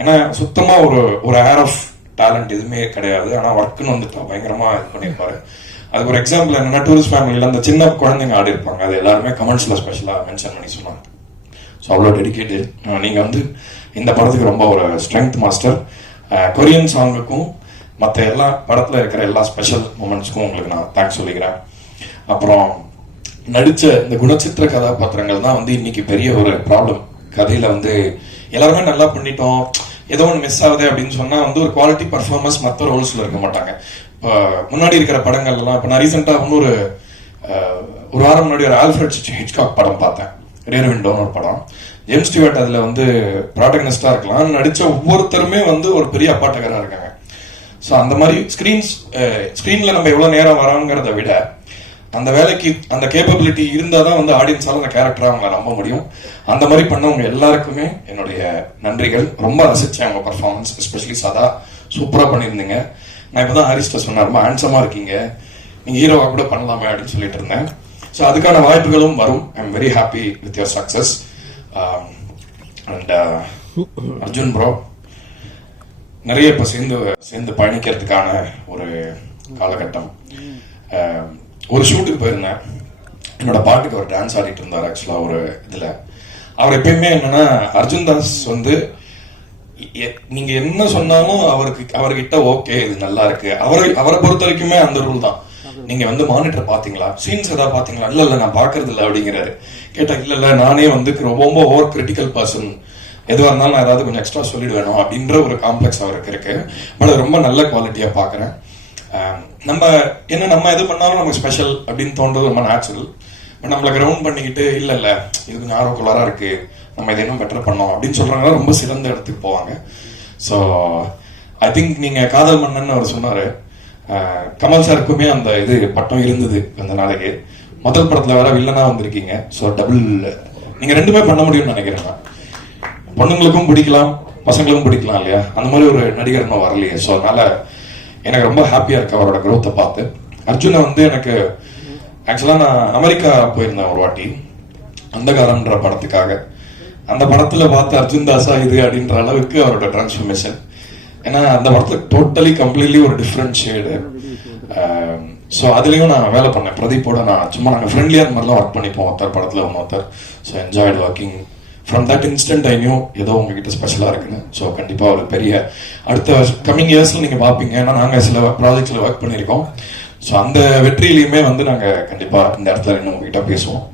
ஏன்னா சுத்தமா ஒரு ஏர் ஆஃப் டேலண்ட் எதுவுமே கிடையாது, ஆனா ஒர்க்குன்னு வந்துட்டு பயங்கரமா இது பண்ணியிருப்பாரு. அதுக்கு ஒரு எக்ஸாம்பிள் என்னன்னா, டூரிஸ்ட் ஃபேமிலியில அந்த சின்ன குழந்தைங்க ஆடி இருப்பாங்க, அது எல்லாருமே கமெண்ட்ஸ்ல ஸ்பெஷலா மென்ஷன் பண்ணி சொன்னாங்க. ஸோ அவ்வளோ டெடிகேட்டட். நீங்க வந்து இந்த படத்துக்கு ரொம்ப ஒரு ஸ்ட்ரென்த் மாஸ்டர். கொரியன் சாங்குக்கும் மற்ற எல்லா படத்துல இருக்கிற எல்லா ஸ்பெஷல் மூமெண்ட்ஸ்க்கும் உங்களுக்கு நான் தேங்க்ஸ் சொல்லிக்கிறேன். அப்புறம் நடிச்ச இந்த குணச்சித்திர கதாபாத்திரங்கள் தான் வந்து இன்னைக்கு பெரிய ஒரு ப்ராப்ளம். கதையில வந்து எல்லாருமே நல்லா பண்ணிட்டோம், ஏதோ ஒன்று மிஸ் ஆகுது அப்படின்னு சொன்னா வந்து ஒரு குவாலிட்டி பர்ஃபார்மன்ஸ் மற்ற ரோல்ஸ்ல இருக்க மாட்டாங்க. இப்போ முன்னாடி இருக்கிற படங்கள் எல்லாம், இப்போ நான் ரீசெண்டா ஒரு வாரம் முன்னாடி ஒரு ஆல்ஃபிரட் ஹிட்ச்காக் படம் பார்த்தேன், ரியர் விண்டோன்னு ஒரு படம். ஜேம்ஸ் ஸ்டீவர்ட் அதுல வந்து ப்ராட்டகனிஸ்டா இருக்கலாம், நடிச்ச ஒவ்வொருத்தருமே வந்து ஒரு பெரிய அப்பாட்டகரா இருக்காங்க. ஸோ அந்த மாதிரி ஸ்கிரீன்ல நம்ம எவ்வளவு நேரம் வரோங்கிறத விட அந்த வேலைக்கு அந்த கேப்பபிலிட்டி இருந்தா தான் வந்து ஆடியன்ஸால அந்த கேரக்டரா அவங்க நம்ப முடியும். அந்த மாதிரி பண்ணவங்க எல்லாருக்குமே என்னுடைய நன்றிகள். ரொம்ப ரசிச்சேன் அவங்க பர்ஃபார்மன்ஸ், எஸ்பெஷலி சதா சூப்பரா பண்ணியிருந்தீங்க. நான் இப்பதான் ஹரிஷ்ட சொன்னேன், ரொம்ப ஹேண்ட்ஸமா இருக்கீங்க, நீங்க ஹீரோவா கூட பண்ணலாமே அப்படின்னு சொல்லிட்டு இருந்தேன். ஸோ அதுக்கான வாய்ப்புகளும் வரும். I am very happy with your success. And Arjun bro, நிறைய இப்ப சேர்ந்து பயணிக்கிறதுக்கான ஒரு காலகட்டம். ஒரு ஷூட்டுக்கு போயிருந்தேன், என்னோட பாட்டுக்கு ஒரு டான்ஸ் ஆடிட்டு இருந்தார். ஆக்சுவலா ஒரு இதுல அவர் எப்பயுமே என்னன்னா, அர்ஜுன் தாஸ் வந்து நீங்க என்ன சொன்னாலும் அவர்கிட்ட ஓகே இது நல்லா இருக்கு. அவரை பொறுத்த வரைக்குமே அந்த ரூல் தான். நீங்க வந்து மானிட்டர் பாத்தீங்களா, சீன்ஸ் ஏதாவது பாத்தீங்களா, இல்ல நான் பாக்குறது இல்லை அப்படிங்கிறாரு. கேட்டா இல்ல நானே வந்து ரொம்ப ஓவர் கிரிட்டிக்கல் பர்சன், எதுவாக இருந்தாலும் நான் ஏதாவது கொஞ்சம் எக்ஸ்ட்ரா சொல்லிடுவேணும் அப்படின்ற ஒரு காம்ப்ளெக்ஸ் அவருக்கு இருக்கு. பட் அது ரொம்ப நல்ல குவாலிட்டியா பாக்குறேன். நம்ம எது பண்ணாலும் நமக்கு ஸ்பெஷல் அப்படின்னு தோன்றது ரொம்ப நேச்சுரல். பட் நம்மளை கிரவுண்ட் பண்ணிக்கிட்டு இல்ல இது கொஞ்சம் ஆர்வக்குள்ளாரா இருக்கு, நம்ம இதை இன்னும் பெட்டர் பண்ணோம் அப்படின்னு சொல்றாங்க, ரொம்ப சிறந்த இடத்துக்கு போவாங்க. ஸோ ஐ திங்க் நீங்க காதல் மன்னன் அவர் சொன்னாரு, கமல் சாருக்குமே அந்த இது பட்டம் இருந்தது அந்த நாளைக்கு. முதல் படத்துல வேற வில்லனா வந்திருக்கீங்க. ஸோ டபுள் நீங்க ரெண்டுமே பண்ண முடியும்னு நினைக்கிறேன். பொண்ணுங்களுக்கும் பிடிக்கலாம், பசங்களுக்கும் பிடிக்கலாம் இல்லையா, அந்த மாதிரி ஒரு நடிகர் இன்னும் வரலையே. ஸோ அதனால எனக்கு ரொம்ப ஹாப்பியா இருக்கு அவரோட growth-அ பார்த்து. அர்ஜுனை வந்து எனக்கு ஆக்சுவலா நான் அமெரிக்கா போயிருந்தேன் ஒரு வாட்டி, அந்தகாரம்ன்ற படத்துக்காக. அந்த படத்துல பார்த்து அர்ஜுன் தாஸா இது அப்படின்ற அளவுக்கு அவரோட டிரான்ஸ்ஃபர்மேஷன் ஏன்னா அந்த படத்துல டோட்டலி கம்ப்ளீட்லி ஒரு டிஃப்ரெண்ட் ஷேடு. ஸோ அதுலேயும் நான் வேலை பண்ணேன் பிரதீப்போட. நான் சும்மா நாங்கள் ஃப்ரெண்ட்லியாக அந்த மாதிரிலாம் ஒர்க் பண்ணிப்போம் ஒருத்தர் படத்தில் ஒருத்தர். So enjoyed working. From that instant I knew ஏதோ உங்ககிட்ட ஸ்பெஷலாக இருக்குன்னு. ஸோ கண்டிப்பாக ஒரு பெரிய அடுத்த கம்மிங் இயர்ஸில் நீங்கள் பார்ப்பீங்க. ஏன்னா நாங்கள் சில ப்ராஜெக்ட்ஸில் ஒர்க் பண்ணியிருக்கோம். ஸோ அந்த வெற்றியிலையுமே வந்து நாங்கள் கண்டிப்பாக இந்த இடத்துல இன்னும் உங்ககிட்ட பேசுவோம்.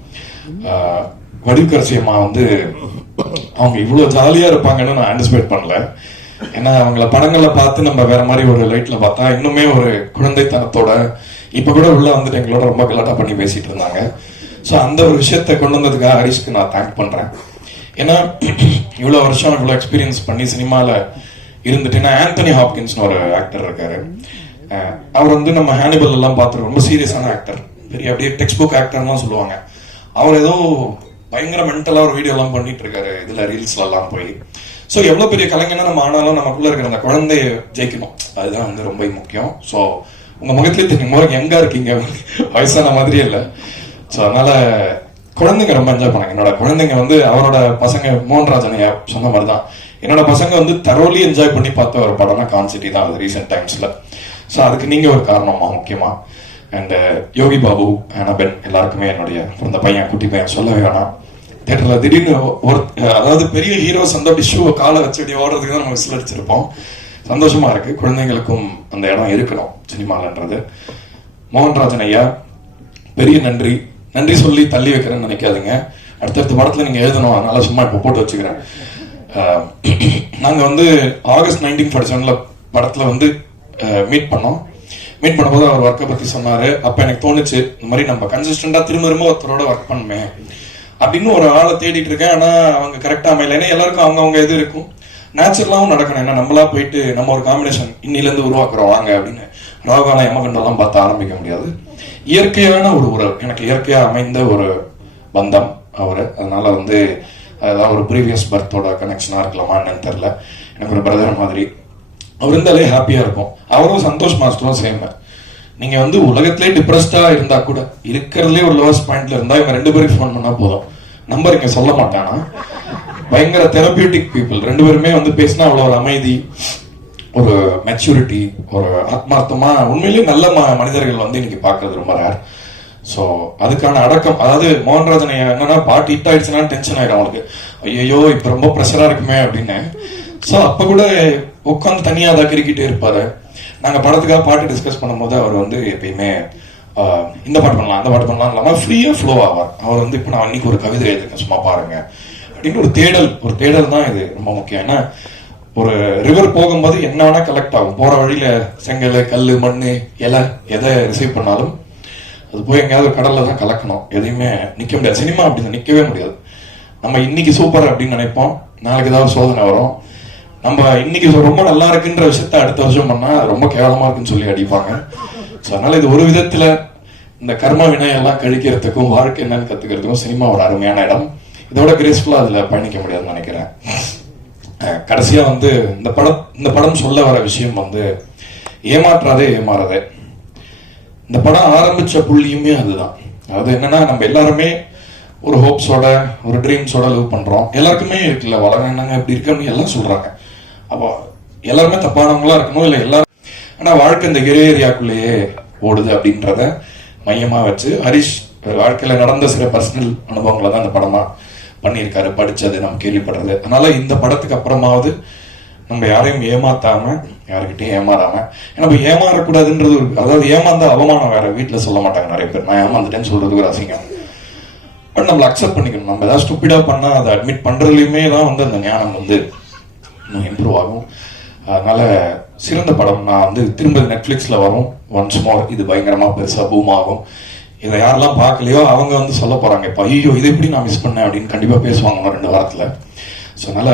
வடிவுக்கரசி அம்மா வந்து அவங்க இவ்வளோ ஜாலியாக இருப்பாங்கன்னு நான் ஆன்டிசிபேட் பண்ணல. ஏன்னா அவங்கள படங்களை பார்த்து நம்ம வேற மாதிரி ஒரு லைட்ல பார்த்தா இன்னுமே ஒரு குழந்தைத்தனத்தோட இப்ப கூட உள்ள வந்துட்டு எங்களோட ரொம்ப கலாட்டா பண்ணி பேசிட்டு இருந்தாங்க. ஸோ அந்த ஒரு விஷயத்தை கொண்டு வந்ததுக்காக ஹரிஷ்க்கு நான் தேங்க் பண்றேன். ஏன்னா இவ்வளோ வருஷம் இவ்வளோ எக்ஸ்பீரியன்ஸ் பண்ணி சினிமாவில் இருந்துட்டு நான் ஆந்தனி ஹாப்கின்ஸ்னு ஒரு ஆக்டர் இருக்காரு. அவர் வந்து நம்ம ஹேனிபல் எல்லாம் பார்த்துருக்கோம். ரொம்ப சீரியஸான ஆக்டர், பெரிய அப்படியே டெக்ஸ்ட் புக் ஆக்டர்லாம் சொல்லுவாங்க. அவர் ஏதோ பயங்கர மென்டலாக ஒரு வீடியோ எல்லாம் பண்ணிட்டு இருக்காரு இதில் ரீல்ஸ்ல எல்லாம் போய். ஸோ எவ்வளோ பெரிய கலைஞனா நம்ம ஆனாலும் நமக்குள்ள இருக்கிற அந்த குழந்தைய ஜெயிக்கணும், அதுதான் வந்து ரொம்ப முக்கியம். ஸோ உங்க முகத்திலே தெரியும் போது எங்க இருக்கீங்க, வயசான மாதிரியே இல்லை. ஸோ அதனால குழந்தைங்க ரொம்ப என்ஜாய் பண்ணாங்க. என்னோட குழந்தைங்க வந்து அவரோட பசங்க மோகன்ராஜன் சொன்ன மாதிரி தான் என்னோட பசங்க வந்து தரோலி என்ஜாய் பண்ணி பார்த்த ஒரு படம்னா கான்சிட்டி தான் அது ரீசெண்ட் டைம்ஸ்ல. ஸோ அதுக்கு நீங்க ஒரு காரணமா முக்கியமா. அண்ட் யோகி பாபு, அனபென் எல்லாருக்குமே என்னுடைய பிறந்த பையன் குட்டி பையன் சொல்லவே வேணாம். தேட்டர்ல திடீர்னு ஒரு அதாவது பெரிய ஹீரோஸ் அந்த டிஷ்யூவை காலை வச்சு அப்படி ஓடுறதுக்கு தான் நம்ம விசில் அடிச்சிருப்போம். சந்தோஷமா இருக்கு. குழந்தைங்களுக்கும் அந்த இடம் இருக்கணும் சினிமாலன்றது. மோகன்ராஜன் ஐயா பெரிய நன்றி. நன்றி சொல்லி தள்ளி வைக்கிறேன்னு நினைக்காதுங்க. அடுத்தடுத்த படத்துல நீங்க எழுதணும், அதனால சும்மா இப்போ போட்டு வச்சுக்கிறேன். நாங்க வந்து ஆகஸ்ட் 1947 படத்துல வந்து மீட் பண்ணோம். மீட் பண்ணும்போது அவர் ஒர்க்கை பத்தி சொன்னாரு. அப்ப எனக்கு தோணுச்சு இந்த மாதிரி நம்ம கன்சிஸ்டண்டா திரும்ப ஒருத்தரோட ஒர்க் பண்ணுமே அப்படின்னு ஒரு ஆளை தேடிட்டு இருக்கேன். ஆனா அவங்க கரெக்டா அமையல. ஏன்னா எல்லாருக்கும் அவங்க இது இருக்கும், நேச்சுரலாவும் நடக்கணும். ஏன்னா நம்மளா போயிட்டு நம்ம ஒரு காம்பினேஷன் இன்னில இருந்து உருவாக்குறோம் வாங்க அப்படின்னு ராகால யமகண்டெல்லாம் பார்த்து ஆரம்பிக்க முடியாது. இயற்கையான ஒரு உறவு, எனக்கு இயற்கையா அமைந்த ஒரு பந்தம் அவரு. அதனால வந்து அதாவது ஒரு ப்ரீவியஸ் பர்த்தோட கனெக்ஷனா இருக்கலாமா என்னன்னு தெரியல. எனக்கு ஒரு பிரதர் மாதிரி அவர் இருந்தாலே ஹாப்பியா இருக்கும். அவரும் சந்தோஷ் மாஸ்டரும் சேம். நீங்க வந்து உலகத்திலே டிப்ரெஸ்டா இருந்தா கூட இருக்கிறதுலே ஒரு லோவஸ்ட் பாயிண்ட்ல இருந்தா இவங்க 2 பேருக்கு ஃபோன் பண்ணா போதும். நம்பர் இங்க சொல்ல மாட்டானா. பயங்கர தெரபியூட்டிக் பீப்புள். 2 பேருமே வந்து பேசினா அவ்வளோ ஒரு அமைதி, ஒரு மெச்சூரிட்டி, ஒரு ஆத்மார்த்தமா உண்மையிலேயே நல்ல மனிதர்கள் வந்து இன்னைக்கு பாக்குறது ரொம்ப ரேர். ஸோ அதுக்கான அடக்கம். அதாவது மோகன்ராஜன் என்னன்னா பாட்டு ஹிட் ஆயிடுச்சுன்னா டென்ஷன் ஆயிடும் அவங்களுக்கு. ஐயோ இப்ப ரொம்ப ப்ரெஷரா இருக்குமே அப்படின்னு. ஸோ அப்ப கூட உட்காந்து தனியா அதை கிரிக்கிட்டே இருப்பாரு. நாங்க படத்துக்காக பாட்டு டிஸ்கஸ் பண்ணும்போது அவர் வந்து எப்பயுமே இந்த பாட்டு பண்ணலாம் அந்த பாட்டு பண்ணலாம் இல்லாம ஃப்ரீயா ஃப்ளோ ஆவார். அவர் வந்து இப்ப நான் இன்னைக்கு ஒரு கவிதை எழுதிருக்கேன் சும்மா பாருங்க அப்படின்னு ஒரு தேடல் தான் இது ரொம்ப முக்கியம். ஏன்னா ஒரு ரிவர் போகும்போது என்ன வேணா கலெக்ட் ஆகும். போற வழியில செங்கல், கல், மண்ணு, இலை எதை ரிசீவ் பண்ணாலும் அது போய் எங்கேயாவது கடல்ல தான் கலக்கணும். எதையுமே நிக்க முடியாது. சினிமா அப்படின்னு நிக்கவே முடியாது. நம்ம இன்னைக்கு சூப்பர் அப்படின்னு நினைப்போம், நாளைக்கு ஏதாவது சோதனை வரும். நம்ம இன்னைக்கு ரொம்ப நல்லா இருக்குன்ற விஷயத்த அடுத்த வருஷம் பண்ணா ரொம்ப கேவலமா இருக்குன்னு சொல்லி அடிப்பாங்க. ஸோ அதனால இது ஒரு விதத்துல இந்த கர்ம வினையெல்லாம் கழிக்கிறதுக்கும் வாழ்க்கை என்னன்னு கத்துக்கிறதுக்கும் சினிமா ஒரு அருமையான இடம். இதோட கிரேஸ்ஃபுல்லா அதுல பயணிக்க முடியாதுன்னு நினைக்கிறேன். கடைசியா வந்து இந்த படம் சொல்ல வர விஷயம் வந்து ஏமாற்றாதே ஏமாறதே. இந்த படம் ஆரம்பிச்ச புள்ளியுமே அதுதான். அதாவது என்னன்னா நம்ம எல்லாருமே ஒரு ஹோப்ஸோட ஒரு ட்ரீம்ஸோட லிவ் பண்றோம். எல்லாருக்குமே இருக்குல்ல வளர என்னங்க இப்படி இருக்குன்னு எல்லாம் சொல்றாங்க. அப்போ எல்லாருமே தப்பானவங்களா இருக்கணும் இல்லை எல்லாரும். ஆனா வாழ்க்கை இந்த கிரே ஏரியாக்குள்ளேயே ஓடுது அப்படின்றத மையமா வச்சு ஹரிஷ் வாழ்க்கையில நடந்த சில பர்சனல் அனுபவங்களை தான் இந்த படமா பண்ணியிருக்காரு. படிச்சது நம்ம கேள்விப்படுறது. அதனால இந்த படத்துக்கு அப்புறமாவது நம்ம யாரையும் ஏமாத்தாம யாருக்கிட்டையும் ஏமாறாம, நம்ம ஏமாறக்கூடாதுன்றது ஒரு, அதாவது ஏமாந்தா அவமானம் வேற. வீட்டுல சொல்ல மாட்டாங்க நிறைய பேர், நான் ஏமாந்துட்டேன்னு சொல்றது ஒரு அசிங்கம். பட் நம்மள அக்செப்ட் பண்ணிக்கணும். நம்ம ஏதாவது ஸ்டூப்பிடா பண்ணா அதை அட்மிட் பண்றதுலயுமே தான் வந்து அந்த ஞானம் வந்து இன்னும் இம்ப்ரூவ் ஆகும். அதனால சிறந்த படம். நான் வந்து திரும்ப நெட்ஃபிளிக்ஸ்ல வரும் ஒன்ஸ் மோர். இது பயங்கரமா பெருசா பூம் ஆகும். இதை யாரெல்லாம் பார்க்கலையோ அவங்க வந்து சொல்ல போறாங்க இப்ப ஐயோ இதை எப்படி நான் மிஸ் பண்ணேன் அப்படின்னு கண்டிப்பா பேசுவாங்க 2 வாரத்துல. ஸோ அதனால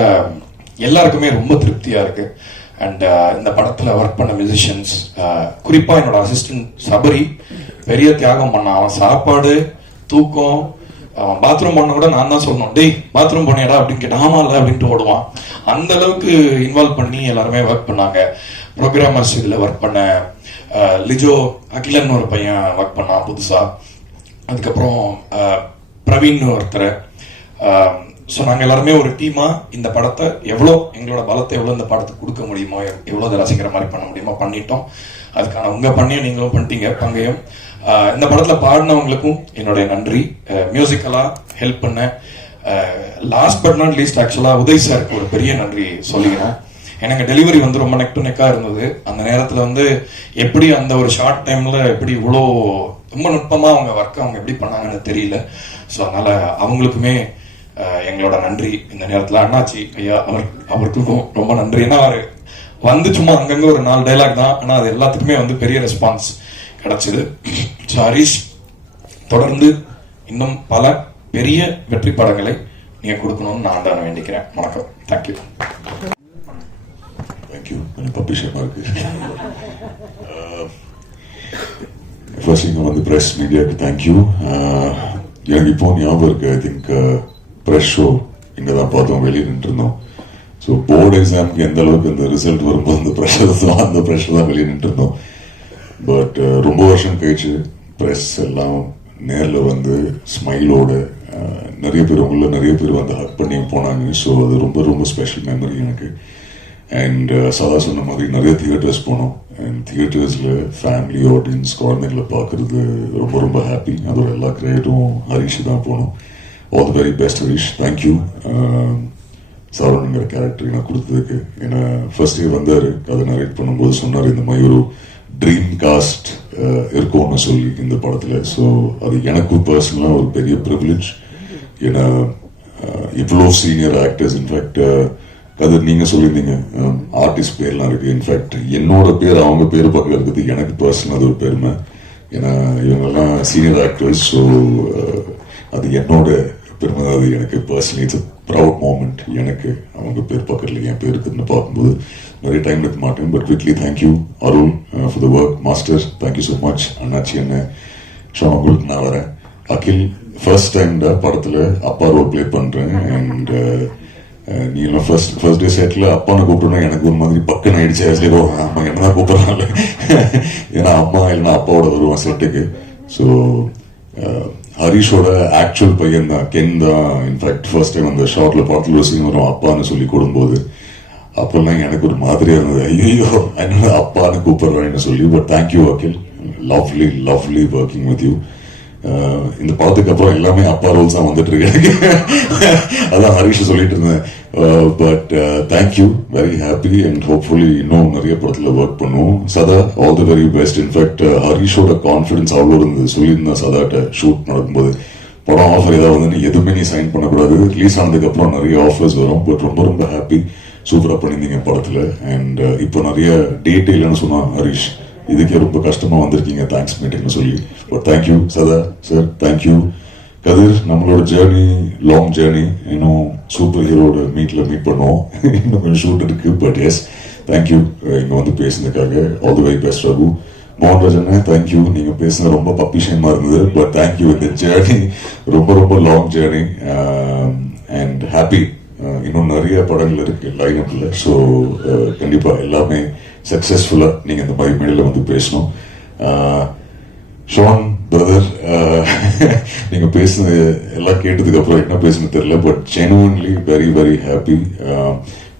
எல்லாருக்குமே ரொம்ப திருப்தியா இருக்கு. அண்ட் இந்த படத்துல ஒர்க் பண்ண மியூசிஷியன்ஸ், குறிப்பா என்னோட அசிஸ்டன்ட் சபரி பெரிய தியாகம் பண்ணான். அவன் சாப்பாடு, தூக்கம், அவன் பாத்ரூம் போன கூட நான் தான் சொல்லணும், டேய் பாத்ரூம் போனியாடா அப்படின்னு கேட்டான். ஆமா இல்லை அப்படின்ட்டு ஓடுவான். அந்த அளவுக்கு இன்வால்வ் பண்ணி எல்லாருமே ஒர்க் பண்ணாங்க. ப்ரோக்ராமர்ஸ் இதுல ஒர்க் பண்ண லிஜோ அகிலன் ஒரு பையன் ஒர்க் பண்ணான் புதுசா. அதுக்கப்புறம் பிரவீன் ஒருத்தர். ஸோ நாங்கள் எல்லாருமே ஒரு டீமாக இந்த படத்தை எவ்வளோ எங்களோட பலத்தை எவ்வளோ இந்த படத்துக்கு கொடுக்க முடியுமோ, எவ்வளோ அதை ரசிக்கிற மாதிரி பண்ண முடியுமோ பண்ணிட்டோம். அதுக்கான உங்கள் பண்ணியும் நீங்களும் பண்ணிட்டீங்க பங்கையும். இந்த படத்தில் பாடினவங்களுக்கும் என்னுடைய நன்றி. மியூசிக்கலாக ஹெல்ப் பண்ண லாஸ்ட் பட் நாட் லீஸ்ட் ஆக்சுவலாக உதய் சாருக்கு ஒரு பெரிய நன்றி சொல்லிக்கணும். எனக்கு டெலிவரி வந்து ரொம்ப நெக் டு நெக்காக இருந்தது. அந்த நேரத்தில் வந்து எப்படி அந்த ஒரு ஷார்ட் டைமில் எப்படி இவ்வளோ ரொம்ப நுட்பமாக அவங்க ஒர்க்கை அவங்க எப்படி பண்ணாங்கன்னு தெரியல. ஸோ அதனால் அவங்களுக்குமே எங்களோட நன்றி. இந்த நேரத்தில் அண்ணாச்சி ஐயா அவருக்கும் ரொம்ப நன்றி. ஏன்னா அவர் வந்து சும்மா அங்கங்கே ஒரு 4 டைலாக் தான், ஆனால் அது எல்லாத்துக்குமே வந்து பெரிய ரெஸ்பான்ஸ் கிடைச்சிது. ஸோ ஹரிஷ், தொடர்ந்து இன்னும் பல பெரிய வெற்றி படங்களை நீங்கள் கொடுக்கணும்னு நான் தான் வேண்டிக்கிறேன். வணக்கம். தேங்க்யூ. தேங்க்யூ. பப்ளிஷமாக இருக்கு. ஃபர்ஸ்ட் இங்கே வந்து ப்ரெஸ் மீடியாவுக்கு தேங்க்யூ. எனக்கு இப்போ ஞாபகம் இருக்கு, ஐ திங்க் ப்ரெஸ் ஷோ இங்கே தான் பார்த்தோம், வெளியே நின்றுருந்தோம். ஸோ போர்டு எக்ஸாமுக்கு எந்த அளவுக்கு அந்த ரிசல்ட் வரும்போது அந்த ப்ரெஷர் தான் வெளியே நின்றுருந்தோம். பட் ரொம்ப வருஷம் கழிச்சு ப்ரெஸ் எல்லாம் நேரில் வந்து ஸ்மைலோட நிறைய பேர் வந்து ஹக் பண்ணி போனாங்க. ஸோ அது ரொம்ப ரொம்ப ஸ்பெஷல் மெமரி எனக்கு. அண்ட் சதா சொன்ன மாதிரி நிறைய தியேட்டர்ஸ் போனோம். அண்ட் தியேட்டர்ஸில் ஃபேமிலி ஆடியன்ஸ் குழந்தைங்களை பார்க்குறது ரொம்ப ரொம்ப ஹாப்பி. அதோட எல்லா கிரெடிட்டும் ஹரிஷ் தான் போனோம். All the very best Harish. Thank you. சரவணுங்கிற கேரக்டர் எனக்கு கொடுத்ததுக்கு. ஏன்னா ஃபர்ஸ்ட் இயர் வந்தார், கதை நரேட் பண்ணும்போது சொன்னார் இந்த மாதிரி ஒரு ட்ரீம் காஸ்ட் இருக்கும்னு சொல்லி இந்த படத்தில். ஸோ அது எனக்கும் பர்சனலாக ஒரு பெரிய ப்ரிவிலேஜ். ஏன்னா இவ்வளோ சீனியர் ஆக்டர்ஸ், இன்ஃபேக்ட் கதிர் நீங்கள் சொல்லியிருந்தீங்க ஆர்டிஸ்ட் பேர்லாம் இருக்குது. இன்ஃபேக்ட் என்னோட பேர் அவங்க பேர் பக்கம் இருக்குது. எனக்கு பர்சனலாக அது ஒரு பெருமை. ஏன்னா இவங்கெல்லாம் சீனியர் ஆக்டர்ஸ். ஸோ அது என்னோட பெருமை. அது எனக்கு பர்சனலி இட்ஸ் ப்ரவுட் மூமெண்ட். எனக்கு அவங்க பேர் பக்கத்தில் என் பேர் இருக்குதுன்னு பார்க்கும்போது நிறைய டைம் எடுக்க மாட்டேன். But quickly thank you Arul for the work. Master thank you so much. அண்ணாச்சி என்ன ஷோ உங்களுக்கு நான் வரேன். அகில் ஃபர்ஸ்ட் டைம் படத்தில் அப்பா ரோல் பிளே பண்ணுறேன். அண்ட் நீ எல்லாம் ஃபர்ஸ்ட் டே செட்டில் அப்பானை கூப்பிட்டோன்னா எனக்கு ஒரு மாதிரி பக்கம் ஆயிடுச்சு. சரி அம்மா என்ன தான் கூப்பிட்றாங்க, ஏன்னா அம்மா இல்லைன்னா அப்பாவோட வருவான் செட்டுக்கு. ஸோ ஹரிஷோட ஆக்சுவல் பையன் தான், கென் தான். இன்ஃபேக்ட் ஃபர்ஸ்ட் டைம் அந்த ஷார்ட்ல படத்தில் ஒரு சீன் வரும் அப்பான்னு சொல்லி கூடும்போது அப்பெல்லாம் எனக்கு ஒரு மாதிரியா இருந்தது. ஐயோ என்ன அப்பான்னு கூப்பிடுறான்னு சொல்லி. But thank you Akhil. Lovely working with you. இந்த படத்துக்கு அப்புறம் எல்லாமே அப்பா ரோல்ஸ் தான் வந்துட்டு இருக்கு. அதான் ஹரிஷ் சொல்லிட்டு இருந்தேன். But thank you, very happy. And hopefully இன்னும் நிறைய படத்துல ஒர்க் பண்ணுவோம். Sadha all the very best. In fact ஹரிஷோட கான்ஃபிடன்ஸ் அவ்வளோ இருந்தது. சொல்லியிருந்தேன் சதாட்ட ஷூட் நடக்கும்போது, படம் ஆஃபர் ஏதாவது வந்து எதுவுமே நீ சைன் பண்ணக்கூடாது, ரிலீஸ் ஆனதுக்கு அப்புறம் நிறைய ஆஃபர்ஸ் வரும். பட் ரொம்ப ரொம்ப ஹாப்பி, சூப்பரா பண்ணியிருந்தீங்க படத்துல. அண்ட் இப்போ நிறைய டேட் இல்லைன்னு சொன்னா ஹரிஷ், இதுக்கே ரொம்ப கஷ்டமா வந்திருக்கீங்க தேங்க்ஸ் மீட்டிங்னு சொல்லி. பட் தேங்க்யூ சதா சார், தேங்க்யூ கதிர். நம்மளோட ஜேர்னி லாங் ஜேர்னி. இன்னும் சூப்பர் ஹீரோட மீட் பண்ணுவோம். இன்னும் கொஞ்சம் ஷூட் இருக்கு. பட் எஸ் தேங்க்யூ இங்க வந்து பேசுனதுக்காக. All the very best Raghu. Mohanrajan thank you. நீங்க பேசுன ரொம்ப பப்பிஷயமா இருந்தது. But thank you. இந்த ஜேர்னி ரொம்ப ரொம்ப லாங் ஜேர்னி. And happy. இன்னும் நிறைய படங்கள் இருக்கு லைன் அப்ல. ஸோ கண்டிப்பா எல்லாமே சக்சஸ்ஃபுல்லா நீங்க இந்த மாதிரி மேடையில வந்து பேசணும். ஷான் பிரதர், நீங்க பேசுனது எல்லாம் கேட்டதுக்கு அப்புறம் என்ன பேசுன்னு தெரியல. But genuinely very very happy.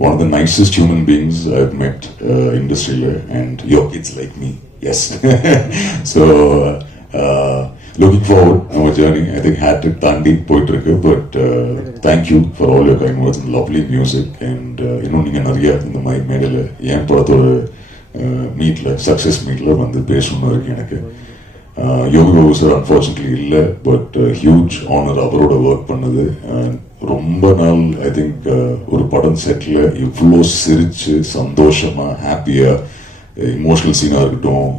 One of the nicest human beings I have met இண்டஸ்ட்ரியில. And your kids like me. Yes. So looking forward our journey. I think hat-trick தாண்டி போயிட்டு இருக்கு. But thank you for all your kind words and lovely music. And இன்னும் நீங்க நிறைய இந்த மாதிரி மேடையில் என் படத்தோட மீட்ல சக்சஸ் மீட்ல வந்து பேசணும்னு இருக்கு எனக்கு. யோகி பாபு சார் அன்ஃபார்ச்சுனேட்லி இல்லை. பட் ஹியூஜ் ஆனர் அவரோட ஒர்க் பண்ணது. ரொம்ப நாள் ஐ திங்க் ஒரு படம் செட்ல இவ்வளோ சிரிச்சு சந்தோஷமா ஹாப்பியா, இமோஷனல் சீனா இருக்கட்டும்,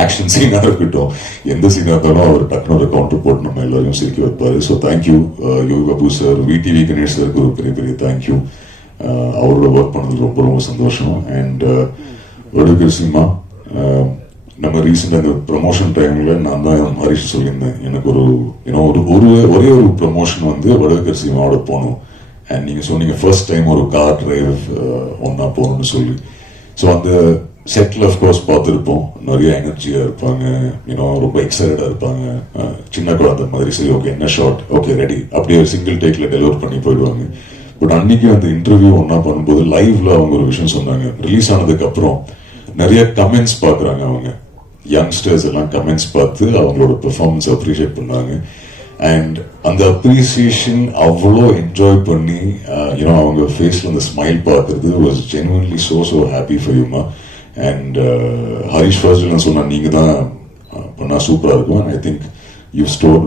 ஆக்ஷன் சீனா இருக்கட்டும், எந்த சீனா இருந்தாலும் அவர் டக்குனு ஒரு கவுண்டர் போட்டு நம்ம எல்லாரையும் சிரிக்க வைப்பாரு. So thank you Yogi Babu sir. VTV Ganesh சாருக்கு ஒரு பெரிய பெரிய தேங்க்யூ. அவரோட ஒர்க் பண்ணது ரொம்ப ரொம்ப சந்தோஷம். அண்ட் வடுகர் சினிமா நம்ம ரீசெண்ட் அந்த ப்ரமோஷன் டைம்ல நான் தான் ஹரிஷ் சொல்லியிருந்தேன், எனக்கு ஒரே ஒரு ப்ரமோஷன் வந்து வடுகர் சினிமாவோட போகணும். அண்ட் நீங்க சொன்னீங்க ஃபர்ஸ்ட் டைம் ஒரு கார் டிரைவ் ஒன்னா போகணும்னு சொல்லி. ஸோ அந்த செட்டில் அஃப்கோர்ஸ் பார்த்துருப்போம், நிறைய எனர்ஜியாக இருப்பாங்க, ரொம்ப எக்ஸைட்டடாக இருப்பாங்க. சின்ன குழந்தை மாதிரி, சரி ஓகே என்ன ஷார்ட், ஓகே ரெடி, அப்படியே ஒரு சிங்கிள் டேக்கில் டெலிவர் பண்ணி போயிடுவாங்க. பட் அன்னைக்கு அந்த இன்டர்வியூ ஒன்றா பண்ணும்போது லைவ்ல அவங்க ஒரு விஷயம் சொன்னாங்க. ரிலீஸ் ஆனதுக்கு அப்புறம் நிறைய கமெண்ட்ஸ் பார்க்குறாங்க அவங்க, யங்ஸ்டர்ஸ் எல்லாம் கமெண்ட்ஸ் பார்த்து அவங்களோட பெர்ஃபார்மன்ஸ் அப்ரிஷியேட் பண்ணாங்க. அண்ட் அந்த அப்ரிசியேஷன் அவ்வளோ என்ஜாய் பண்ணி அவங்க ஃபேஸில் அந்த ஸ்மைல் பார்க்கறது was genuinely so happy for யூமா. அண்ட் ஹரிஷ் ஃபர்ஸ்ட் நான் சொன்னா நீங்கள் தான் பண்ணால் சூப்பராக இருக்கும். I think you stole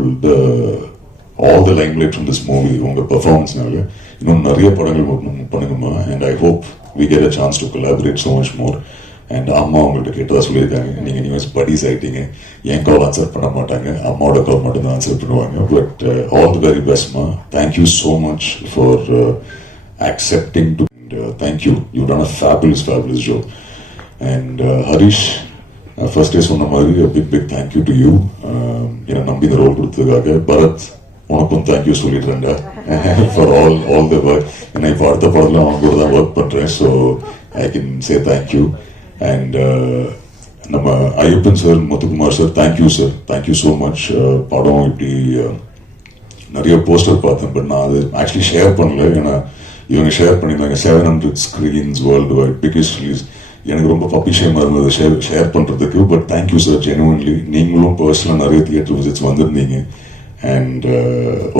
all the limelight from this movie. உங்கள் பெர்ஃபார்மன்ஸ்னால இன்னும் நிறைய படங்கள் பண்ணுங்கம்மா. And I hope we get a chance to collaborate so much more. And அம்மா அவங்கள்ட்ட கேட்டதாக சொல்லியிருக்காங்க, நீங்கள் நியூஸ் படிஸ் ஆகிட்டீங்க, என் கால் ஆன்சர் பண்ண மாட்டாங்க, அம்மாவோட கால் மட்டும் தான் ஆன்சர் பண்ணுவாங்க. பட் ஆல் தி வெரி பெஸ்ட்மா. Thank you so much for accepting to. Thank you. You've done a fabulous job. And Harish, first day சொன்ன மாதிரி a big thank you to you. என்ன நம்பி இந்த ரோல் கொடுத்ததுக்காக. பரத், உனக்கும் thank you சொல்லிடுறேன்டா for all the work. ஏன்னா இப்போ அடுத்த படத்தில் அவங்க கூட தான் ஒர்க் பண்ணுறேன். So I can say thank you. And நம்ம Ayyappan sir, Muthukumar sir, thank you sir, thank you so much. படம் இப்படி நிறைய போஸ்டர் பார்த்தேன், பட் நான் அது ஆக்சுவலி ஷேர் பண்ணல. ஏன்னா இவங்க ஷேர் பண்ணியிருந்தாங்க 700 screens world wide, biggest release. எனக்கு ரொம்ப பப்பிஷயமாக இருந்தது ஷேர் பண்ணுறதுக்கு. But thank you sir, genuinely. நீங்களும் பர்சனலாக நிறைய தியேட்டர் விசிட்ஸ் வந்திருந்தீங்க. அண்ட்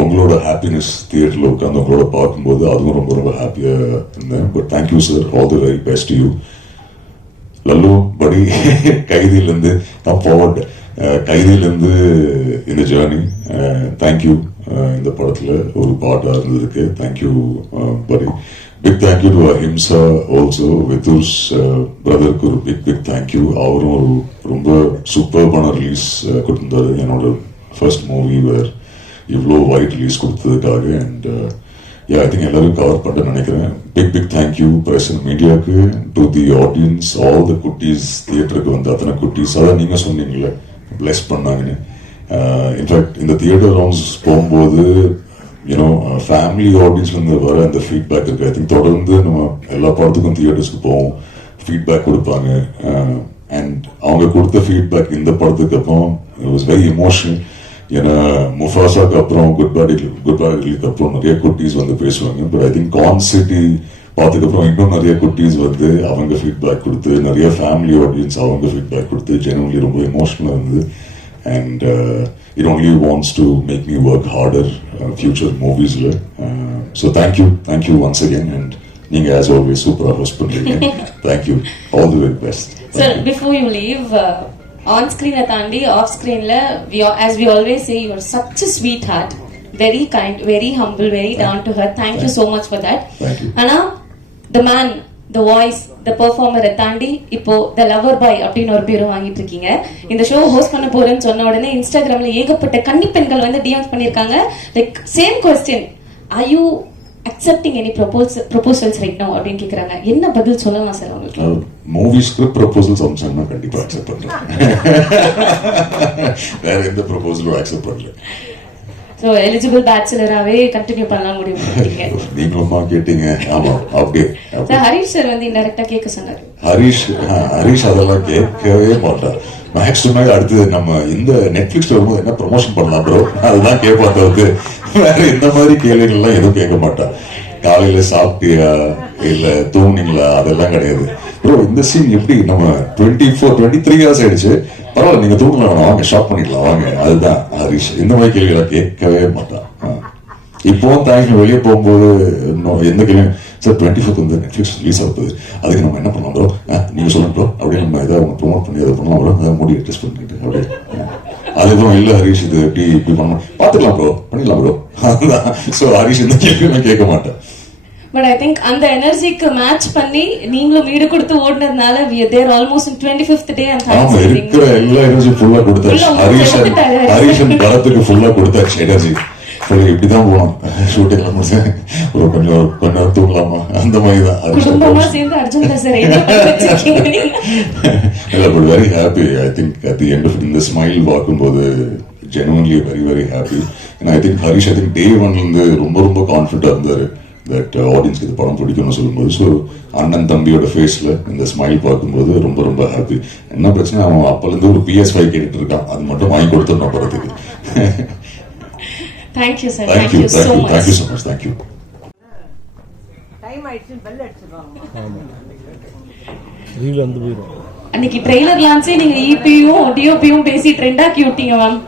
உங்களோட ஹாப்பினஸ் தியேட்டரில் உட்காந்து உங்களோட பார்க்கும்போது அதுவும் ரொம்ப ஹாப்பியாக இருந்தேன். But thank you sir, all the very best you. Lalu படி, கைதியிலேருந்து கம் ஃபார்வர்ட், கைதியிலேருந்து இந்த ஜேர்னி. தேங்க்யூ. இந்த படத்தில் ஒரு பாட்டாக இருந்ததுக்கு thank you buddy. Big thank you to Ahimsa also. வித்துர்ஸ் பிரதருக்கு ஒரு பிக் தேங்க்யூ. அவரும் ஒரு ரொம்ப சூப்பர்பான ரிலீஸ் கொடுத்துருந்தாரு. என்னோட ஃபர்ஸ்ட் மூவி வேர் இவ்வளோ வைட் ரிலீஸ் கொடுத்ததுக்காக. அண்ட் ஐ திங்க் எல்லாரும் கவர் பண்ண நினைக்கிறேன். பிக் தேங்க்யூ பிரஸ் அண்ட் மீடியாவுக்கு, to the audience, all the குட்டீஸ், தியேட்டருக்கு வந்து அத்தனை குட்டீஸ். அதான் நீங்கள் சொன்னீங்களே பிளஸ் பண்ணாங்கன்னு. இன்ஃபேக்ட் இந்த தியேட்டர் ரவுண்ட்ஸ் போகும்போது ஃபேமிலி ஆடியன்ஸ்லேருந்து வர அந்த ஃபீட்பேக் இருக்குது. ஐ திங்க் தொடர்ந்து நம்ம எல்லா படத்துக்கும் தியேட்டர்ஸ்க்கு போவோம், ஃபீட்பேக் கொடுப்பாங்க. அண்ட் அவங்க கொடுத்த ஃபீட்பேக் இந்த படத்துக்கு அப்புறம் இட் வாஸ் வெரி எமோஷனல். ஏன்னா முஃபாசாக்கு அப்புறம் குட் பேட் அப்புறம் நிறைய குட்டீஸ் வந்து பேசுவாங்க. But I think con city பார்த்ததுக்கப்புறம் இன்னும் நிறைய குட்டீஸ் வந்து அவங்க ஃபீட்பேக் கொடுத்து, நிறைய ஃபேமிலி ஆடியன்ஸ் அவங்க ஃபீட்பேக் கொடுத்து, ஜெனரலி ரொம்ப எமோஷனலாக இருந்தது. And it only wants to make me work harder future movies. So thank you once again. And Ninga, as always, super host பண்றீங்க. Thank you. All the very best. Sir, before you leave, on screen atandi, off screen la, as we always say, you are such a sweetheart, very kind, very humble, very down to earth. Thank you so much for that. Thank you. Ana, the man, the voice, the performer தாண்டி இப்போ the lover boy அப்படின்னு ஒரு பேரும் வாங்கிட்டு இருக்கீங்க. இந்த show host பண்ண போறேன்னு சொன்ன உடனே இன்ஸ்டாகிராம்ல ஏகப்பட்ட கன்னி பெண்கள் வந்து டிஎம்ஸ் பண்ணிருக்காங்க. Like same question, are you accepting any proposals right now அப்படின்னு கேக்குறாங்க. என்ன பதில் சொல்லலாம் சார் உங்களுக்கு? மூவி ஸ்கிரிப்ட் ப்ரொபோசல்ஸ் அம்சம்னா கண்டிப்பா அக்செப்ட் பண்றேன். வேற எந்த ப்ரொபோசலும் அக்செப்ட் பண்ணல. சோ எலிஜிபிள் பேச்சுலராவே கண்டினியூ பண்ணலாம் முடிவு பண்ணிட்டீங்க. நீங்களுமா கேட்டீங்க? ஆமா, அப்படியே. சார் ஹரிஷ் சார் வந்து இன்டைரக்டா கேட்க சொன்னாரு. ஹரிஷ் அதெல்லாம் கேட்கவே மாட்டார். மேக்ஸிமம் அடுத்து நம்ம இந்த நெட்ஃபிளிக்ஸ்ல வரும்போது என்ன ப்ரொமோஷன் பண்ணலாம் ப்ரோ, அதுதான் கேட்பா தவிர்த்து வேற இந்த மாதிரி கேள்விகள்லாம் எதுவும் கேட்க மாட்டா. காலையில சாப்பிட்டியா இல்ல தூங்குனீங்களா அதெல்லாம் கிடையாது. ப்ரோ இந்த சீன் எப்படி, நம்ம 23 hours ஆயிடுச்சு, பரவாயில்ல நீங்க தூங்கலாம், வாங்க ஷாப் பண்ணிக்கலாம் வாங்க. அதுதான் ஹரிஷ். இந்த மாதிரி கேள்விகளை கேட்கவே மாட்டான். இப்போ தேங்க்யூ வெளியே போகும்போது எந்த கேள்வியும் சார் 24th வந்து நெட்ஃபிளிக்ஸ் ரிலீஸ் ஆகுது, அதுக்கு நம்ம என்ன பண்ணலாம் ப்ரோ, நீங்க சொல்லுங்க ப்ரோ, அப்படியே நம்ம ஏதாவது ப்ரொமோட் பண்ணி அதை பண்ணலாம் ப்ரோ, அதை மூடி டெஸ்ட் பண்ணிட்டு அப்படியே. அதுக்கப்புறம் இல்லை ஹரிஷ் இது இப்படி பண்ணலாம், பார்த்துக்கலாம் ப்ரோ, பண்ணிடலாம் ப்ரோ. அதுதான். ஸோ ஹரிஷ் இந்த கேள்வியுமே கேட்க மாட்டேன். பட் ஐ திங்க் அந்த எனர்ஜிக்கு மேட்ச் பண்ணி நீங்களும் வீடு கொடுத்து ஓடுனதுனால we are there almost in 25th day and ஆமா, இருக்கிற எல்லா எனர்ஜி ஃபுல்லா கொடுத்தாச்சு. ஹரிஷன் படத்துக்கு ஃபுல்லா கொடுத்தாச்சு எனர்ஜி. இப்படிதான் போனோம் ஷூட்டிங்ல முடிச்சு ஒரு கொஞ்சம் தூங்கலாமா அந்த மாதிரி தான். குடும்பமா சேர்ந்து அர்ஜுன் சார் இல்ல, but very happy. I think at the end of இந்த ஸ்மைல் பார்க்கும்போது genuinely very very happy. And I think Harish I think day 1 இருந்து ரொம்ப கான்ஃபிடென்ட்டா இருந்தாரு. தட் ஆடியன்ஸ்க்கு இந்த படம் பிடிக்கும்னு சொல்லும்போது, ஸோ அண்ணன் தம்பியோட ஃபேஸில் இந்த ஸ்மைல் பார்க்கும்போது ரொம்ப ரொம்ப ஹாப்பி. என்ன பிரச்சனை, அவன் அப்போலேருந்து ஒரு PS5 கேட்டுட்டு இருக்கான், அது மட்டும் வாங்கி கொடுத்துடணும் படத்துக்கு. Thank you sir, thank you thank you so much. Thank you so much. Thank you. அன்னைக்கு ட்ரெய்லர் லான்ச்சே நீங்க EPயும் DOPயும் பேசி ட்ரெண்டாக்கி விட்டீங்க மேம்.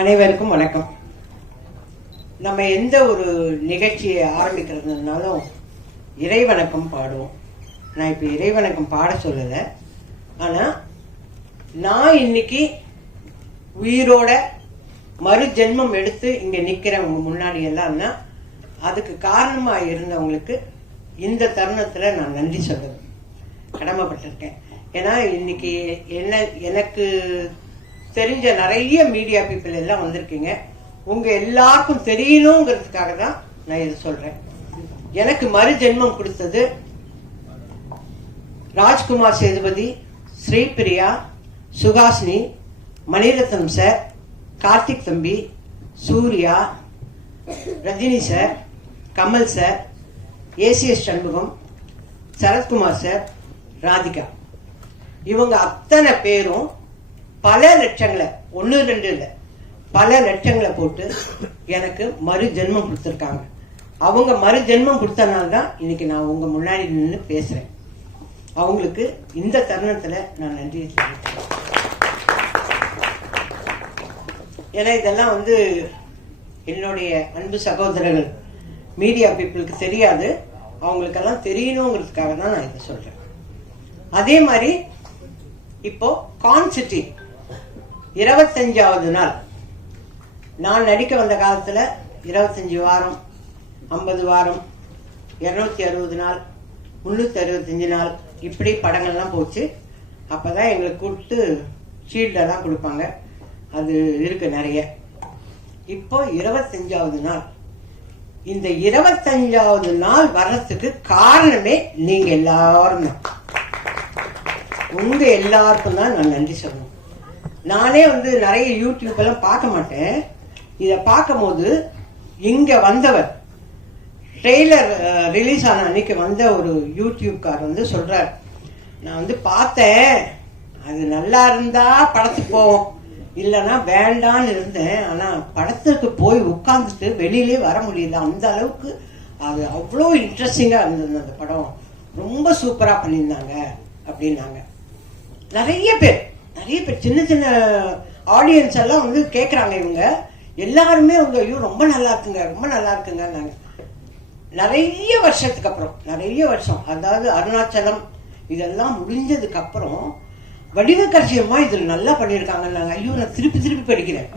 அனைவருக்கும் வணக்கம். நம்ம எந்த ஒரு நிகழ்ச்சியை ஆரம்பிக்கிறதுனாலும் இறைவணக்கம் பாடுவோம். நான் இப்போ இறைவணக்கம் பாட சொல்லலை, ஆனால் நான் இன்னைக்கு உயிரோட மறு ஜென்மம் எடுத்து இங்கே நிற்கிறவங்க முன்னாடி எல்லாம்னா அதுக்கு காரணமாக இருந்தவங்களுக்கு இந்த தருணத்தில் நான் நன்றி சொல்லணும் கடமைப்பட்டிருக்கேன். ஏன்னா இன்னைக்கு எனக்கு தெரிஞ்ச நிறைய மீடியா பீப்புள் எல்லாம் வந்திருக்கீங்க. உங்க எல்லாருக்கும் தெரியணுங்கிறதுக்காக தான் நான் இதை சொல்றேன். எனக்கு மறு ஜென்மம் கொடுத்தது ராஜ்குமார் சேதுபதி, ஸ்ரீபிரியா, சுகாசினி, மணிரத்னம் சார், கார்த்திக் தம்பி, Suriya, Rajini sir, Kamal sir, ACS Shanmugam, Sarathkumar sir, Radhika. இவங்க அத்தனை பேரும் பல லட்சங்களை, 1-2 இல்லை, பல லட்சங்களை போட்டு எனக்கு மறு ஜென்மம் கொடுத்துருக்காங்க. அவங்க மறு ஜென்மம் கொடுத்தனால தான் இன்னைக்கு நான் உங்க முன்னாடி நின்று பேசுறேன். அவங்களுக்கு இந்த தருணத்துல நான் நன்றி தெரிவிக்கிறேன். ஏன்னா இதெல்லாம் என்னுடைய அன்பு சகோதரர்கள் மீடியா பீப்புளுக்கு தெரியாது, அவங்களுக்கெல்லாம் தெரியணுங்கிறதுக்காக தான் நான் இதை சொல்றேன். அதே மாதிரி இப்போ கான்சிட்டி 25வது நாள். நான் நடிக்க வந்த காலத்துல 25 வாரம், 50 வாரம், 260 நாள், 365 நாள், இப்படி படங்கள்லாம் போச்சு. அப்பதான் எங்களுக்கு கூப்பிட்டு ஷீல்டெல்லாம் கொடுப்பாங்க. அது இருக்கு நிறைய. இப்போ 25வது நாள். இந்த 25வது நாள் வர்றதுக்கு காரணமே நீங்க எல்லாரும் தான். உங்க எல்லாருக்கும் தான் நான் நன்றி சொல்லணும். நானே நிறைய யூடியூப் எல்லாம் பார்க்க மாட்டேன். இதை பார்க்கும் போது இங்க வந்தவர் ட்ரெய்லர் ரிலீஸ் ஆன அன்னைக்கு வந்த ஒரு யூடியூப்கார் சொல்றார், நான் பார்த்தேன், அது நல்லா இருந்தா படத்துக்கு போவோம், இல்லைன்னா வேண்டான்னு இருந்தேன். ஆனா படத்துக்கு போய் உட்கார்ந்துட்டு வெளியிலே வர முடியல. அந்த அளவுக்கு அது அவ்வளோ இன்ட்ரெஸ்டிங்கா இருந்தது. அந்த படம் ரொம்ப சூப்பரா பண்ணியிருந்தாங்க அப்படின்னாங்க. நிறைய பேர் சின்ன சின்ன ஆடியன்ஸ் எல்லாம் கேட்குறாங்க. இவங்க எல்லாருமே ஐயோ ரொம்ப நல்லா இருக்குங்க, ரொம்ப நல்லா இருக்குங்க. நிறைய வருஷத்துக்கு அப்புறம், நிறைய வருஷம், அதாவது அருணாச்சலம் இதெல்லாம் முடிஞ்சதுக்கு அப்புறம் வடிவக்கரசியம்மா இதில் நல்லா பண்ணியிருக்காங்க. ஐயோ நான் திருப்பி திருப்பி படிக்கிறேன்.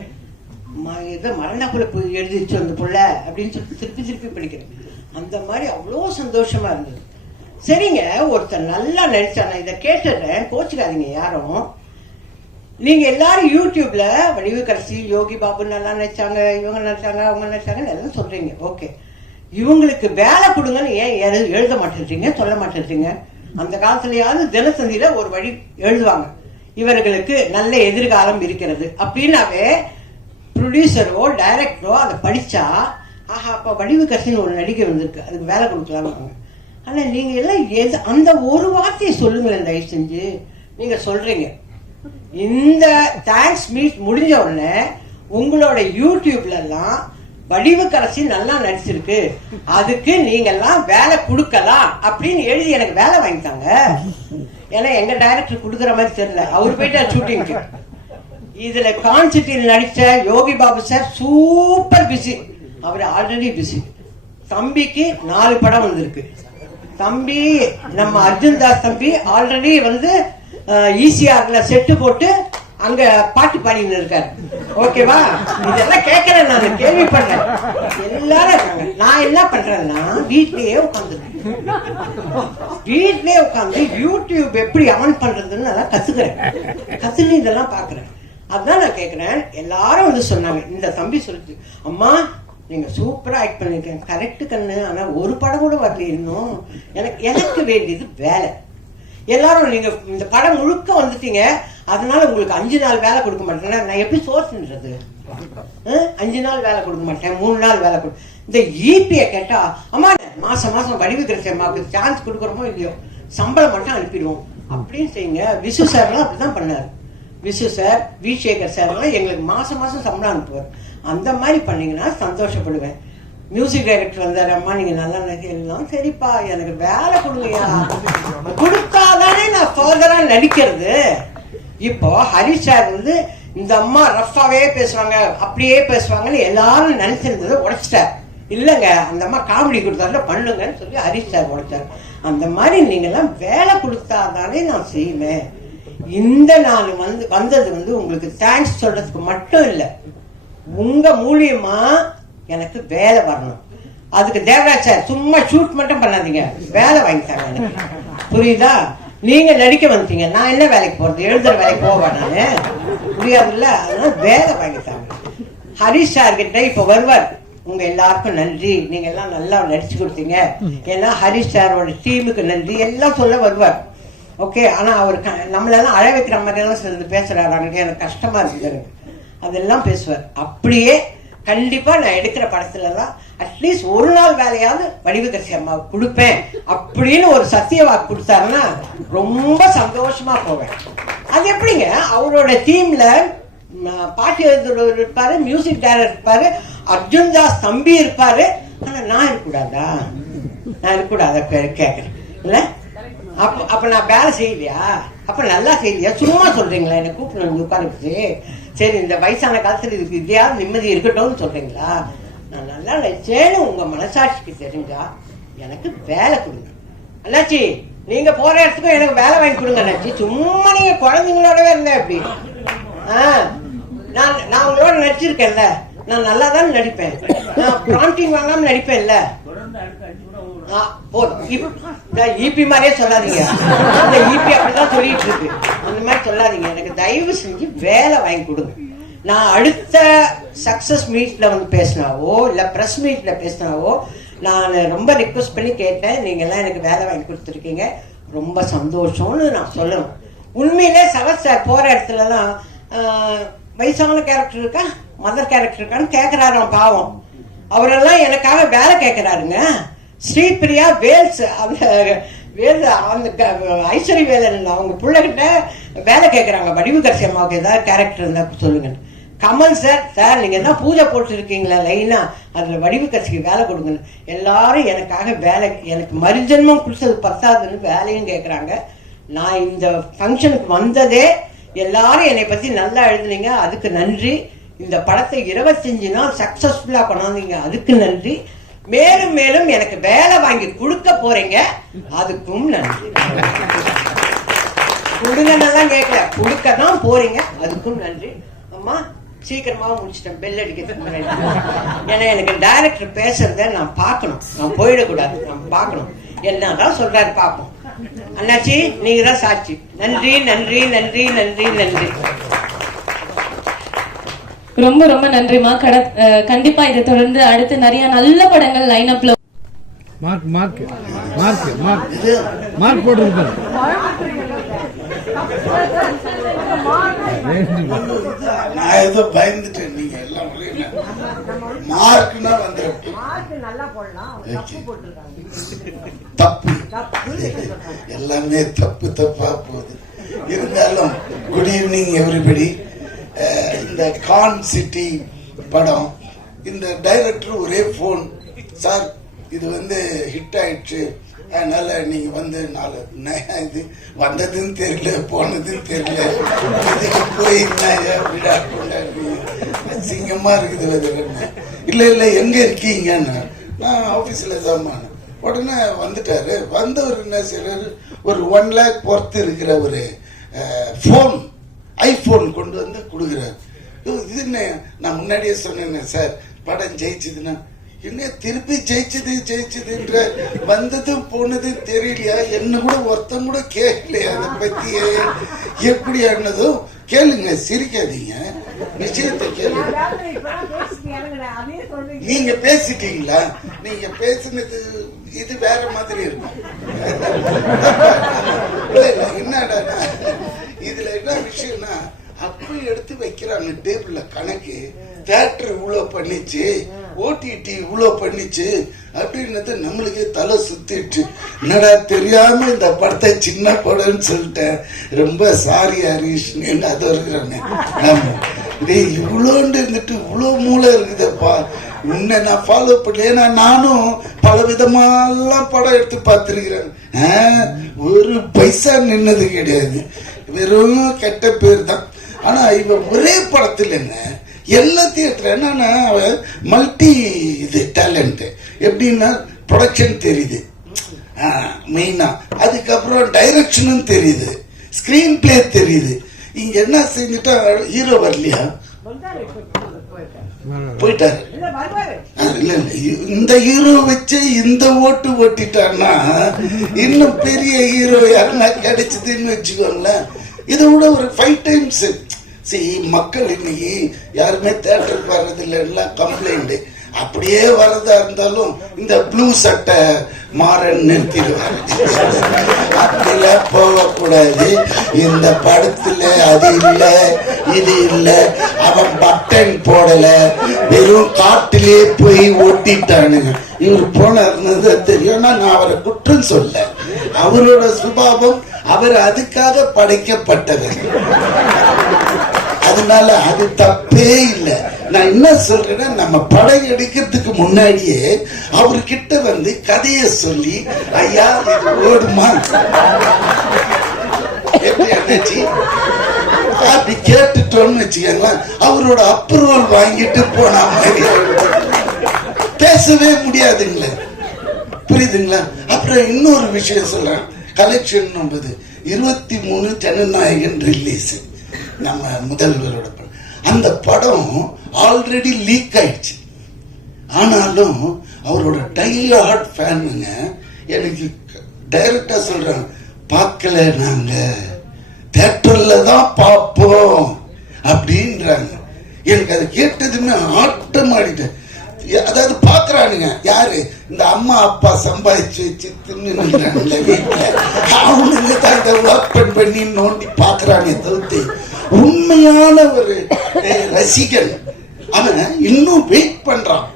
ஏதோ மரணக்குள்ள எழுதிச்சு அந்த புள்ள அப்படின்னு சொல்லிட்டு திருப்பி திருப்பி படிக்கிறேன். அந்த மாதிரி அவ்வளோ சந்தோஷமா இருந்தது. சரிங்க, ஒருத்தர் நல்லா நடிச்சா, நான் இதை கேட்டுடுறேன், கோச்சுக்காதீங்க யாரும். நீங்க எல்லாரும் யூடியூப்ல வடிவக்கரசி, யோகி பாபு நல்லா நடிச்சாங்க, இவங்க நடிச்சாங்க, அவங்க நடிச்சாங்கன்னு எல்லாம் சொல்றீங்க. ஓகே, இவங்களுக்கு வேலை கொடுங்கன்னு ஏன் எழுத மாட்டேன்றீங்க, சொல்ல மாட்டேன்றீங்க? அந்த காலத்துலயாவது தினத்தந்தியில ஒரு வழி எழுதுவாங்க, இவர்களுக்கு நல்ல எதிர்காலம் இருக்கிறது அப்படின்னாவே ப்ரொடியூசரோ டைரக்டரோ அதை படிச்சா, ஆஹா அப்ப வடிவக்கரசின்னு ஒரு நடிகை வந்திருக்கு, அதுக்கு வேலை கொடுக்கலாம்னு. ஆனா நீங்க எல்லாம் அந்த ஒரு வார்த்தையை சொல்லுங்களேன் தயவு செஞ்சு. நீங்க சொல்றீங்க இந்த தேங்க்ஸ் மீட் முடிஞ்ச உடனே உங்களோட யூடியூப்ல எல்லாம் வடிவக்கரசி நல்லா நடிச்சிருக்கு, அதுக்கு நீங்க எல்லாம் வேலை கொடுக்கலாம் அப்படின்னு எழுதி எனக்கு வேலை வாங்கிட்டாங்க. ஏன்னா எங்க டைரக்டர் கொடுக்குற மாதிரி தெரியல, அவரு போயிட்டார் ஷூட்டிங்க்கு. இதுல கான்சிட்டியில் நடிச்ச Yogi Babu sir super busy, அவர் ஆல்ரெடி பிஸி. தம்பிக்கு 4 படம் வந்திருக்கு. தம்பி நம்ம அர்ஜுன் தாஸ் தம்பி ஆல்ரெடி ECRல செட்டு போட்டு அங்க பாட்டு பாடின்னு இருக்காரு. ஓகேவா? இதெல்லாம் கேட்கறேன், நான் கேள்விப்படுறேன். எல்லாரும் இருக்காங்க. நான் என்ன பண்றேன்னா வீட்லயே உட்காந்து யூடியூப் எப்படி ஆன் பண்றதுன்னு நல்லா கத்துன்னு இதெல்லாம் பாக்குறேன். அதான் நான் கேட்கிறேன். எல்லாரும் சொன்னாங்க, இந்த தம்பி சொல்லிச்சு, அம்மா நீங்கள் சூப்பராக ஆக்ட் பண்ணியிருக்கீங்க, கரெக்டு கண்ணு. ஆனால் ஒரு படம் கூட வரல இன்னும். எனக்கு வேண்டியது வேலை. எல்லாரும் நீங்கள் இந்த படம் முழுக்க வந்துட்டீங்க, அதனால உங்களுக்கு 5 நாள் வேலை கொடுக்க மாட்டேன்னா நான் எப்படி சோர்ஸ்ன்றது? 5 நாள் வேலை கொடுக்க மாட்டேன், 3 நாள் வேலை கொடு. இந்த ஈபியை கேட்டா, அம்மா மாசம் மாசம் வடிவு கிடைச்சம்மாவுக்கு சான்ஸ் கொடுக்குறோமோ இல்லையோ சம்பளம் மட்டும் அனுப்பிடுவோம் அப்படின்னு செய்யுங்க. விசு சார்லாம் அப்படிதான் பண்ணாரு. விசு சார், வி சேகர் சார்லாம் எங்களுக்கு மாசம் மாசம் சம்பளம் அனுப்புவார். அந்த மாதிரி பண்ணீங்கன்னா சந்தோஷப்படுவேன். மியூசிக் டைரக்டர் வந்தாரு, அம்மா நீங்க நல்லா நடிக்கலாம். சரிப்பா, எனக்கு வேலை கொடுங்கயா, கொடுத்தாதானே நான் ஃபர்தரா நடிக்கிறது. இப்போ ஹரிஷ் சார் வந்து இந்த அம்மா ரஃபாவே பேசுவாங்க, அப்படியே பேசுவாங்கன்னு எல்லாரும் நினைச்சிருந்ததை உடைச்சிட்டார். இல்லைங்க, அந்த அம்மா காமெடி கொடுத்தாருல பண்ணுங்கன்னு சொல்லி ஹரிஷ் சார் உடைச்சார். அந்த மாதிரி நீங்கெல்லாம் வேலை கொடுத்தாதானே நான் செய்வேன். இந்த நான் வந்தது வந்து உங்களுக்கு தேங்க்ஸ் சொல்றதுக்கு மட்டும் இல்லை, உங்க மூலியமா எனக்கு வேலை வரணும். அதுக்கு தேவராஜ் சார் சும்மா ஷூட் மட்டும் பண்ணாதீங்க, வேலை வாங்கித்தாங்க எனக்கு, புரியுதா? நீங்க நடிக்க வந்துட்டீங்க, நான் என்ன வேலைக்கு போறது? எழுதுற வேலைக்கு போவேன் நானு, புரியாதுல்ல? அதனால வேலை வாங்கித்தாங்க. ஹரிஷ் சார் கிட்ட இப்ப வருவார். உங்க எல்லாருக்கும் நன்றி, நீங்க எல்லாம் நல்லா நடிச்சு கொடுத்தீங்க, ஏன்னா ஹரிஷ் சாரோட டீமுக்கு நன்றி எல்லாம் சொல்ல வருவார். ஓகே, ஆனா அவர் நம்மளெல்லாம் அழ வைக்கிற மாதிரி எல்லாம் சிலது பேசுறாரு, எனக்கு கஷ்டமா இருக்குது. அதெல்லாம் பேசுவார். அப்படியே கண்டிப்பா நான் எடுக்கிற படத்துல எல்லாம் அட்லீஸ்ட் ஒரு நாள் வேலையாவது வடிவுகரசி அம்மாவுக்கு கொடுப்பேன் அப்படின்னு ஒரு சத்திய வாக்கு கொடுத்தாருன்னா ரொம்ப சந்தோஷமா போவேன். அது எப்படிங்க, அவரோட டீம்ல பாட்டு எழுதுறவர் இருப்பாரு, மியூசிக் டைரக்டர் இருப்பாரு, அர்ஜுன் தாஸ் தம்பி இருப்பாரு. ஆனா நான் இருக்கக்கூடாதா? நான் இருக்கக்கூடாத கேட்கறேன் இல்ல? அப்ப நான் வேலை செய்யலையா? அப்ப நல்லா செய்யலையா? சும்மா சொல்றீங்களா? என்ன கூப்பிட்டு வந்து உட்காந்துச்சு, சரி இந்த வயசான காலத்துல இதுக்கு இதையாவது நிம்மதி இருக்கட்டும்னு சொல்றீங்களா? நான் நல்லா நினைச்சேன்னு உங்க மனசாட்சிக்கு தெரிஞ்சா எனக்கு வேலை கொடுங்க அண்ணாச்சி. நீங்க போற இடத்துக்கும் எனக்கு வேலை வாங்கி கொடுங்க அண்ணாச்சி. சும்மா நீங்க குழந்தைங்களோடவே இருந்தேன் அப்படி. நான் உங்களோட நடிச்சிருக்கேன்ல, நான் நல்லா தான் நடிப்பேன். நான் ப்ராம்ப்டிங் வாங்காம நடிப்பேன்ல. ஈபி மாதிரியே சொல்லாதீங்க, அந்த ஈபி அப்படிதான் சொல்லிட்டு இருக்கு, அந்த மாதிரி சொல்லாதீங்க. எனக்கு தயவு செஞ்சு வேலை வாங்கி கொடுங்க. நான் அடுத்த சக்சஸ் மீட்ல வந்து பேசினாவோ இல்ல பிரஸ் மீட்ல பேசினாவோ நான் ரொம்ப ரிக்வெஸ்ட் பண்ணி கேட்டேன். நீங்க எல்லாம் எனக்கு வேலை வாங்கி கொடுத்துருக்கீங்க, ரொம்ப சந்தோஷம்னு நான் சொல்லணும். உண்மையிலே சரத் சார் போற இடத்துலதான் வயசான கேரக்டர் இருக்கா, மதர் கேரக்டர் இருக்கான்னு கேட்கிறாராம். பாவம், அவரெல்லாம் எனக்காக வேலை கேட்கிறாருங்க. ஸ்ரீபிரியா வேல்ஸ், அந்த ஐஸ்வரி வேலன் அவங்க பிள்ளைகிட்ட வேலை கேட்கறாங்க, வடிவுகரசி அம்மாவுக்கு ஏதாவது கேரக்டர் இருந்தா சொல்லுங்க. கமல் சார், சார் நீங்க என்ன பூஜை போட்டு இருக்கீங்களா லைனா, அதுல வடிவுகரசிக்கு வேலை கொடுங்க. எல்லாரும் எனக்காக வேலை, எனக்கு மறுஜென்மம் குடிச்சது பத்தாதுன்னு வேலையும் கேட்கறாங்க. நான் இந்த ஃபங்க்ஷனுக்கு வந்ததே எல்லாரும் என்னை பத்தி நல்லா எழுதுனீங்க, அதுக்கு நன்றி. இந்த படத்தை 25 நாள் சக்சஸ்ஃபுல்லா கொண்டாந்தீங்க, அதுக்கு நன்றி. மேலும் மேலும் எனக்கு வேலை வாங்கி கொடுக்க போறீங்க, அதுக்கும் நன்றி. கொடுங்கன்னெல்லாம் கேட்கல, கொடுக்கதான் போறீங்க, அதுக்கும் நன்றி. அம்மா சீக்கிரமாக முடிச்சிட்டேன், பெல் அடிக்கிறதுக்கு முன்னாடி. ஏன்னா எனக்கு டைரக்டர் பேசுறத நான் பார்க்கணும், நான் போயிடக்கூடாது, நான் பார்க்கணும். என்னதான் சொல்றாரு பார்ப்போம். அண்ணாச்சி நீங்க தான் சாட்சி. நன்றி நன்றி நன்றி நன்றி நன்றி. ரொம்ப ரொம்ப நன்றிமா. கண்டிப்பா இதை தொடர்ந்து அடுத்து நிறைய நல்ல படங்கள் லைன் அப்ல. Mark mark mark mark mark போட்டுருப்பாரு. நான் ஏதோ பயந்துட்டேன், நீங்க எல்லாம் மார்க்னா வந்து தப்பு, எல்லாமே தப்பு தப்பா போகுது. இருந்தாலும் குட் ஈவினிங் எவ்ரிபடி. இந்த கான் சிட்டி படம், இந்த டைரக்டர் ஒரே போன், சார் இது வந்து ஹிட் ஆயிடுச்சு, அதனால நீங்க வந்து 4 இது வந்ததுன்னு தெரியல போனதுன்னு தெரியல, இதுக்கு போய் விடா கொண்டாடுறீங்க, சிங்கமா இருக்குது. இல்ல இல்ல எங்க இருக்கீங்கன்னு, நான் ஆபீஸ்ல தான். உடனே வந்துட்டாரு. வந்தவர் என்ன செய்யறாரு, ஒரு 1 lakh பொறுத்து இருக்கிற ஒரு போன், ஐபோன் கொண்டு வந்து கொடுக்குறாரு. இது என்ன, நான் முன்னாடியே சொன்னேன் சார் படம் ஜெயிச்சதுன்னா, என்ன திருப்பி ஜெயிச்சதுன்ற வந்ததும் போனதும் தெரியலையா, என்ன கூட ஒருத்தம் கூட கேட்கலையா அதை பத்தியே, எப்படி ஆனதும் கேளுங்க, சிரிக்காதீங்க, விஷயத்தை கேளுங்க. நீங்க பேசிட்டீங்களா? நீங்க பேசுனது இது வேற மாதிரி இருக்கும். இல்ல இல்ல, என்னடா இதுல என்ன விஷயம்னா, அப்ப எடுத்து வைக்கிறாங்க டேபிள்ல கணக்கு. தியேட்டர் இவ்வளவு பண்ணிச்சு, ஓடிடி இவ்வளவு பண்ணிச்சு அப்படின்றது நம்மளுக்கே தலை சுத்திட்டு, என்னடா தெரியாம இந்த படத்தை சின்ன படம்னு சொல்லிட்டேன், ரொம்ப சாரி ஹரிஷ். அது இருக்கிறாங்க இவ்வளோண்டு இருந்துட்டு இவ்வளவு மூளை இருக்குதுப்பா, உன்னை நான் ஃபாலோ பண்ணல. ஏன்னா நானும் பல விதமாலாம் படம் எடுத்து பார்த்திருக்கிறேன். ஒரு பைசா நின்னது கிடையாது, வெறும் கெட்ட பேர் தான். ஆனா இவ ஒரே படத்துல என்ன எல்லா தியேட்டர் என்னன்னா மல்டி இது டேலண்ட். எப்படின்னா ப்ரொடக்ஷன் தெரியுது மெயினா, அதுக்கப்புறம் டைரக்ஷனும் தெரியுது, ஸ்கிரீன் பிளே தெரியுது. இங்க என்ன செஞ்சுட்டா ஹீரோ வரலையா, போயிட்டாரு. இல்ல இந்த ஹீரோ வச்சு இந்த ஓட்டு ஓட்டிட்டான்னா இன்னும் பெரிய ஹீரோ யாருன்னா கிடைச்சதுன்னு வச்சுக்கோங்களேன். இதை விட ஒரு 5 டைம்ஸ். மக்கள் இன்னைக்கு யாருமே தியேட்டருக்கு வர்றதில்லை, எல்லாம் கம்ப்ளைண்ட். அப்படியே வரதா இருந்தாலும் இந்த ப்ளூ சட்டை மாறன் நிறுத்திடுவாங்க. அப்படிலாம் போகக்கூடாது. இந்த படத்துல அது இல்ல இது இல்ல, அவன் பட்டன் போடல, வெறும் காட்டிலே போய் ஒட்டிட்டானுங்க. இவர் போனாருன்னு தெரியும். நான் அவரை குற்றம் சொல்ல, அவரோட சுபாவம், அவர் அதுக்காக படைக்கப்பட்டவர், அதனால அது தப்பே இல்லை. நான் என்ன சொல்றேன்னா, நம்ம படம் எடுக்கிறதுக்கு முன்னாடியே அவர்கிட்ட வந்து கதையை சொல்லி, ஐயா இது ஓடுமா எப்படி அண்ணாச்சி அப்படி கேட்டுட்டோம்னு வச்சுக்கலாம், அவரோட அப்ரூவல் வாங்கிட்டு போன மாதிரி பேசவே முடியாதுங்களே, புரியுதுங்களா? அப்புறம் இன்னொரு விஷயம் சொல்றேன், கலெக்ஷன் 23 ஜனநாயகன் ரிலீஸ், நம்ம முதல்வரோட படம். அந்த படம் ஆல்ரெடி லீக் ஆயிடுச்சு. ஆனாலும் அவரோட டைஹார்ட் ஃபேனுங்க எனக்கு டைரக்டா சொல்றாங்க, பார்க்கல, நாங்க தியேட்டர்ல தான் பார்ப்போம் அப்படின்றாங்க. எனக்கு அதை கேட்டதுமே ஆட்டம் ஆடிட்டேன். அதாவது பாக்குறானுங்க யாரு, இந்த அம்மா அப்பா சம்பாதிச்சு வச்சு தின்னுறாங்கல்ல வீட்டுல, அவனுங்க தான் இதை ஓப்பன் பண்ணி நோண்டி பாக்குறானே தவிர்த்து உண்மையான ஒரு ரசிகன் அவன் இன்னும் வெயிட் பண்றான்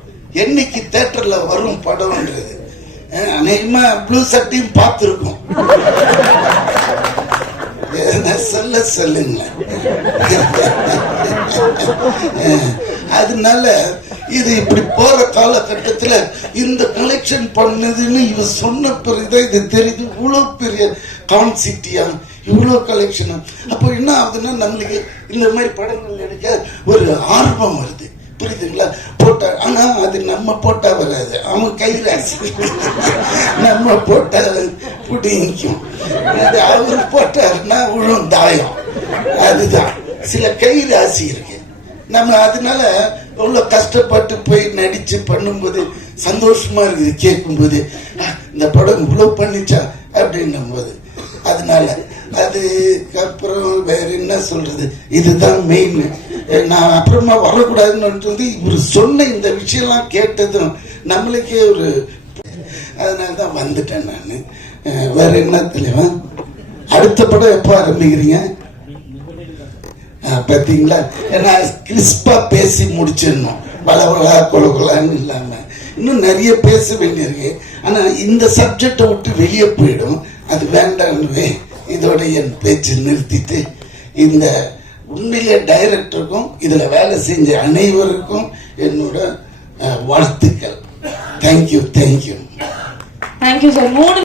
என்னைக்கு தியேட்டர்ல வரும் படம்ன்றது. அநேகமா ப்ளூ சட்டையும் பார்த்துருக்கோம். சொல்லுங்க. அதனால இது இப்படி போற காலகட்டத்துல இந்த கலெக்ஷன் பண்ணதுன்னு இவ சொன்ன பிறகுதான் இது தெரியுது. இவ்வளவு பெரிய கான்சிட்டியா, இவ்வளவு கலெக்ஷனா. அப்போ என்ன ஆகுதுன்னா, நம்மளுக்கு இந்த மாதிரி படங்கள் எடுக்க ஒரு ஆர்வம் வருது, புரியுதுங்களா? போட்டா, ஆனா அது நம்ம போட்டா வராது, அவன் கை ராசி. நம்ம போட்டா புடிக்கும், அது அவரு போட்டாருன்னா விழும் தாயம். அதுதான் சில கை ராசி இருக்கு நம்ம. அதனால எவ்வளவு கஷ்டப்பட்டு போய் நடிச்சு பண்ணும்போது சந்தோஷமா இருக்குது கேட்கும்போது, இந்த படம் இவ்வளவு பண்ணிச்சா அப்படின்னும் போது. அதனால அதுக்கப்புறம் வேற என்ன சொல்றது, இதுதான் மெயின். நான் அப்புறமா வரக்கூடாதுன்னு இவரு சொன்ன இந்த விஷயம்லாம் கேட்டதும் நம்மளுக்கே ஒரு, அதனாலதான் வந்துட்டேன் நான். வேற என்ன தெளிவா, அடுத்த படம் எப்போ ஆரம்பிக்கிறீங்க பார்த்தீங்களா? ஏன்னா கிறிஸ்பா பேசி முடிச்சிடணும், வளவளா கொலகொலான்னு இல்லாம. இன்னும் நிறைய பேச வேண்டியிருக்கு. ஆனா இந்த சப்ஜெக்டை விட்டு வெளியே போயிடும், அது வேண்டாம்னு இதோட என் பேச்சு நிறுத்திட்டு, இந்த உண்மையிலே டைரக்டருக்கும் இதுல வேலை செஞ்ச அனைவருக்கும் என்னோட வாழ்த்துக்கள். தேங்க்யூ. Thank you sir. 3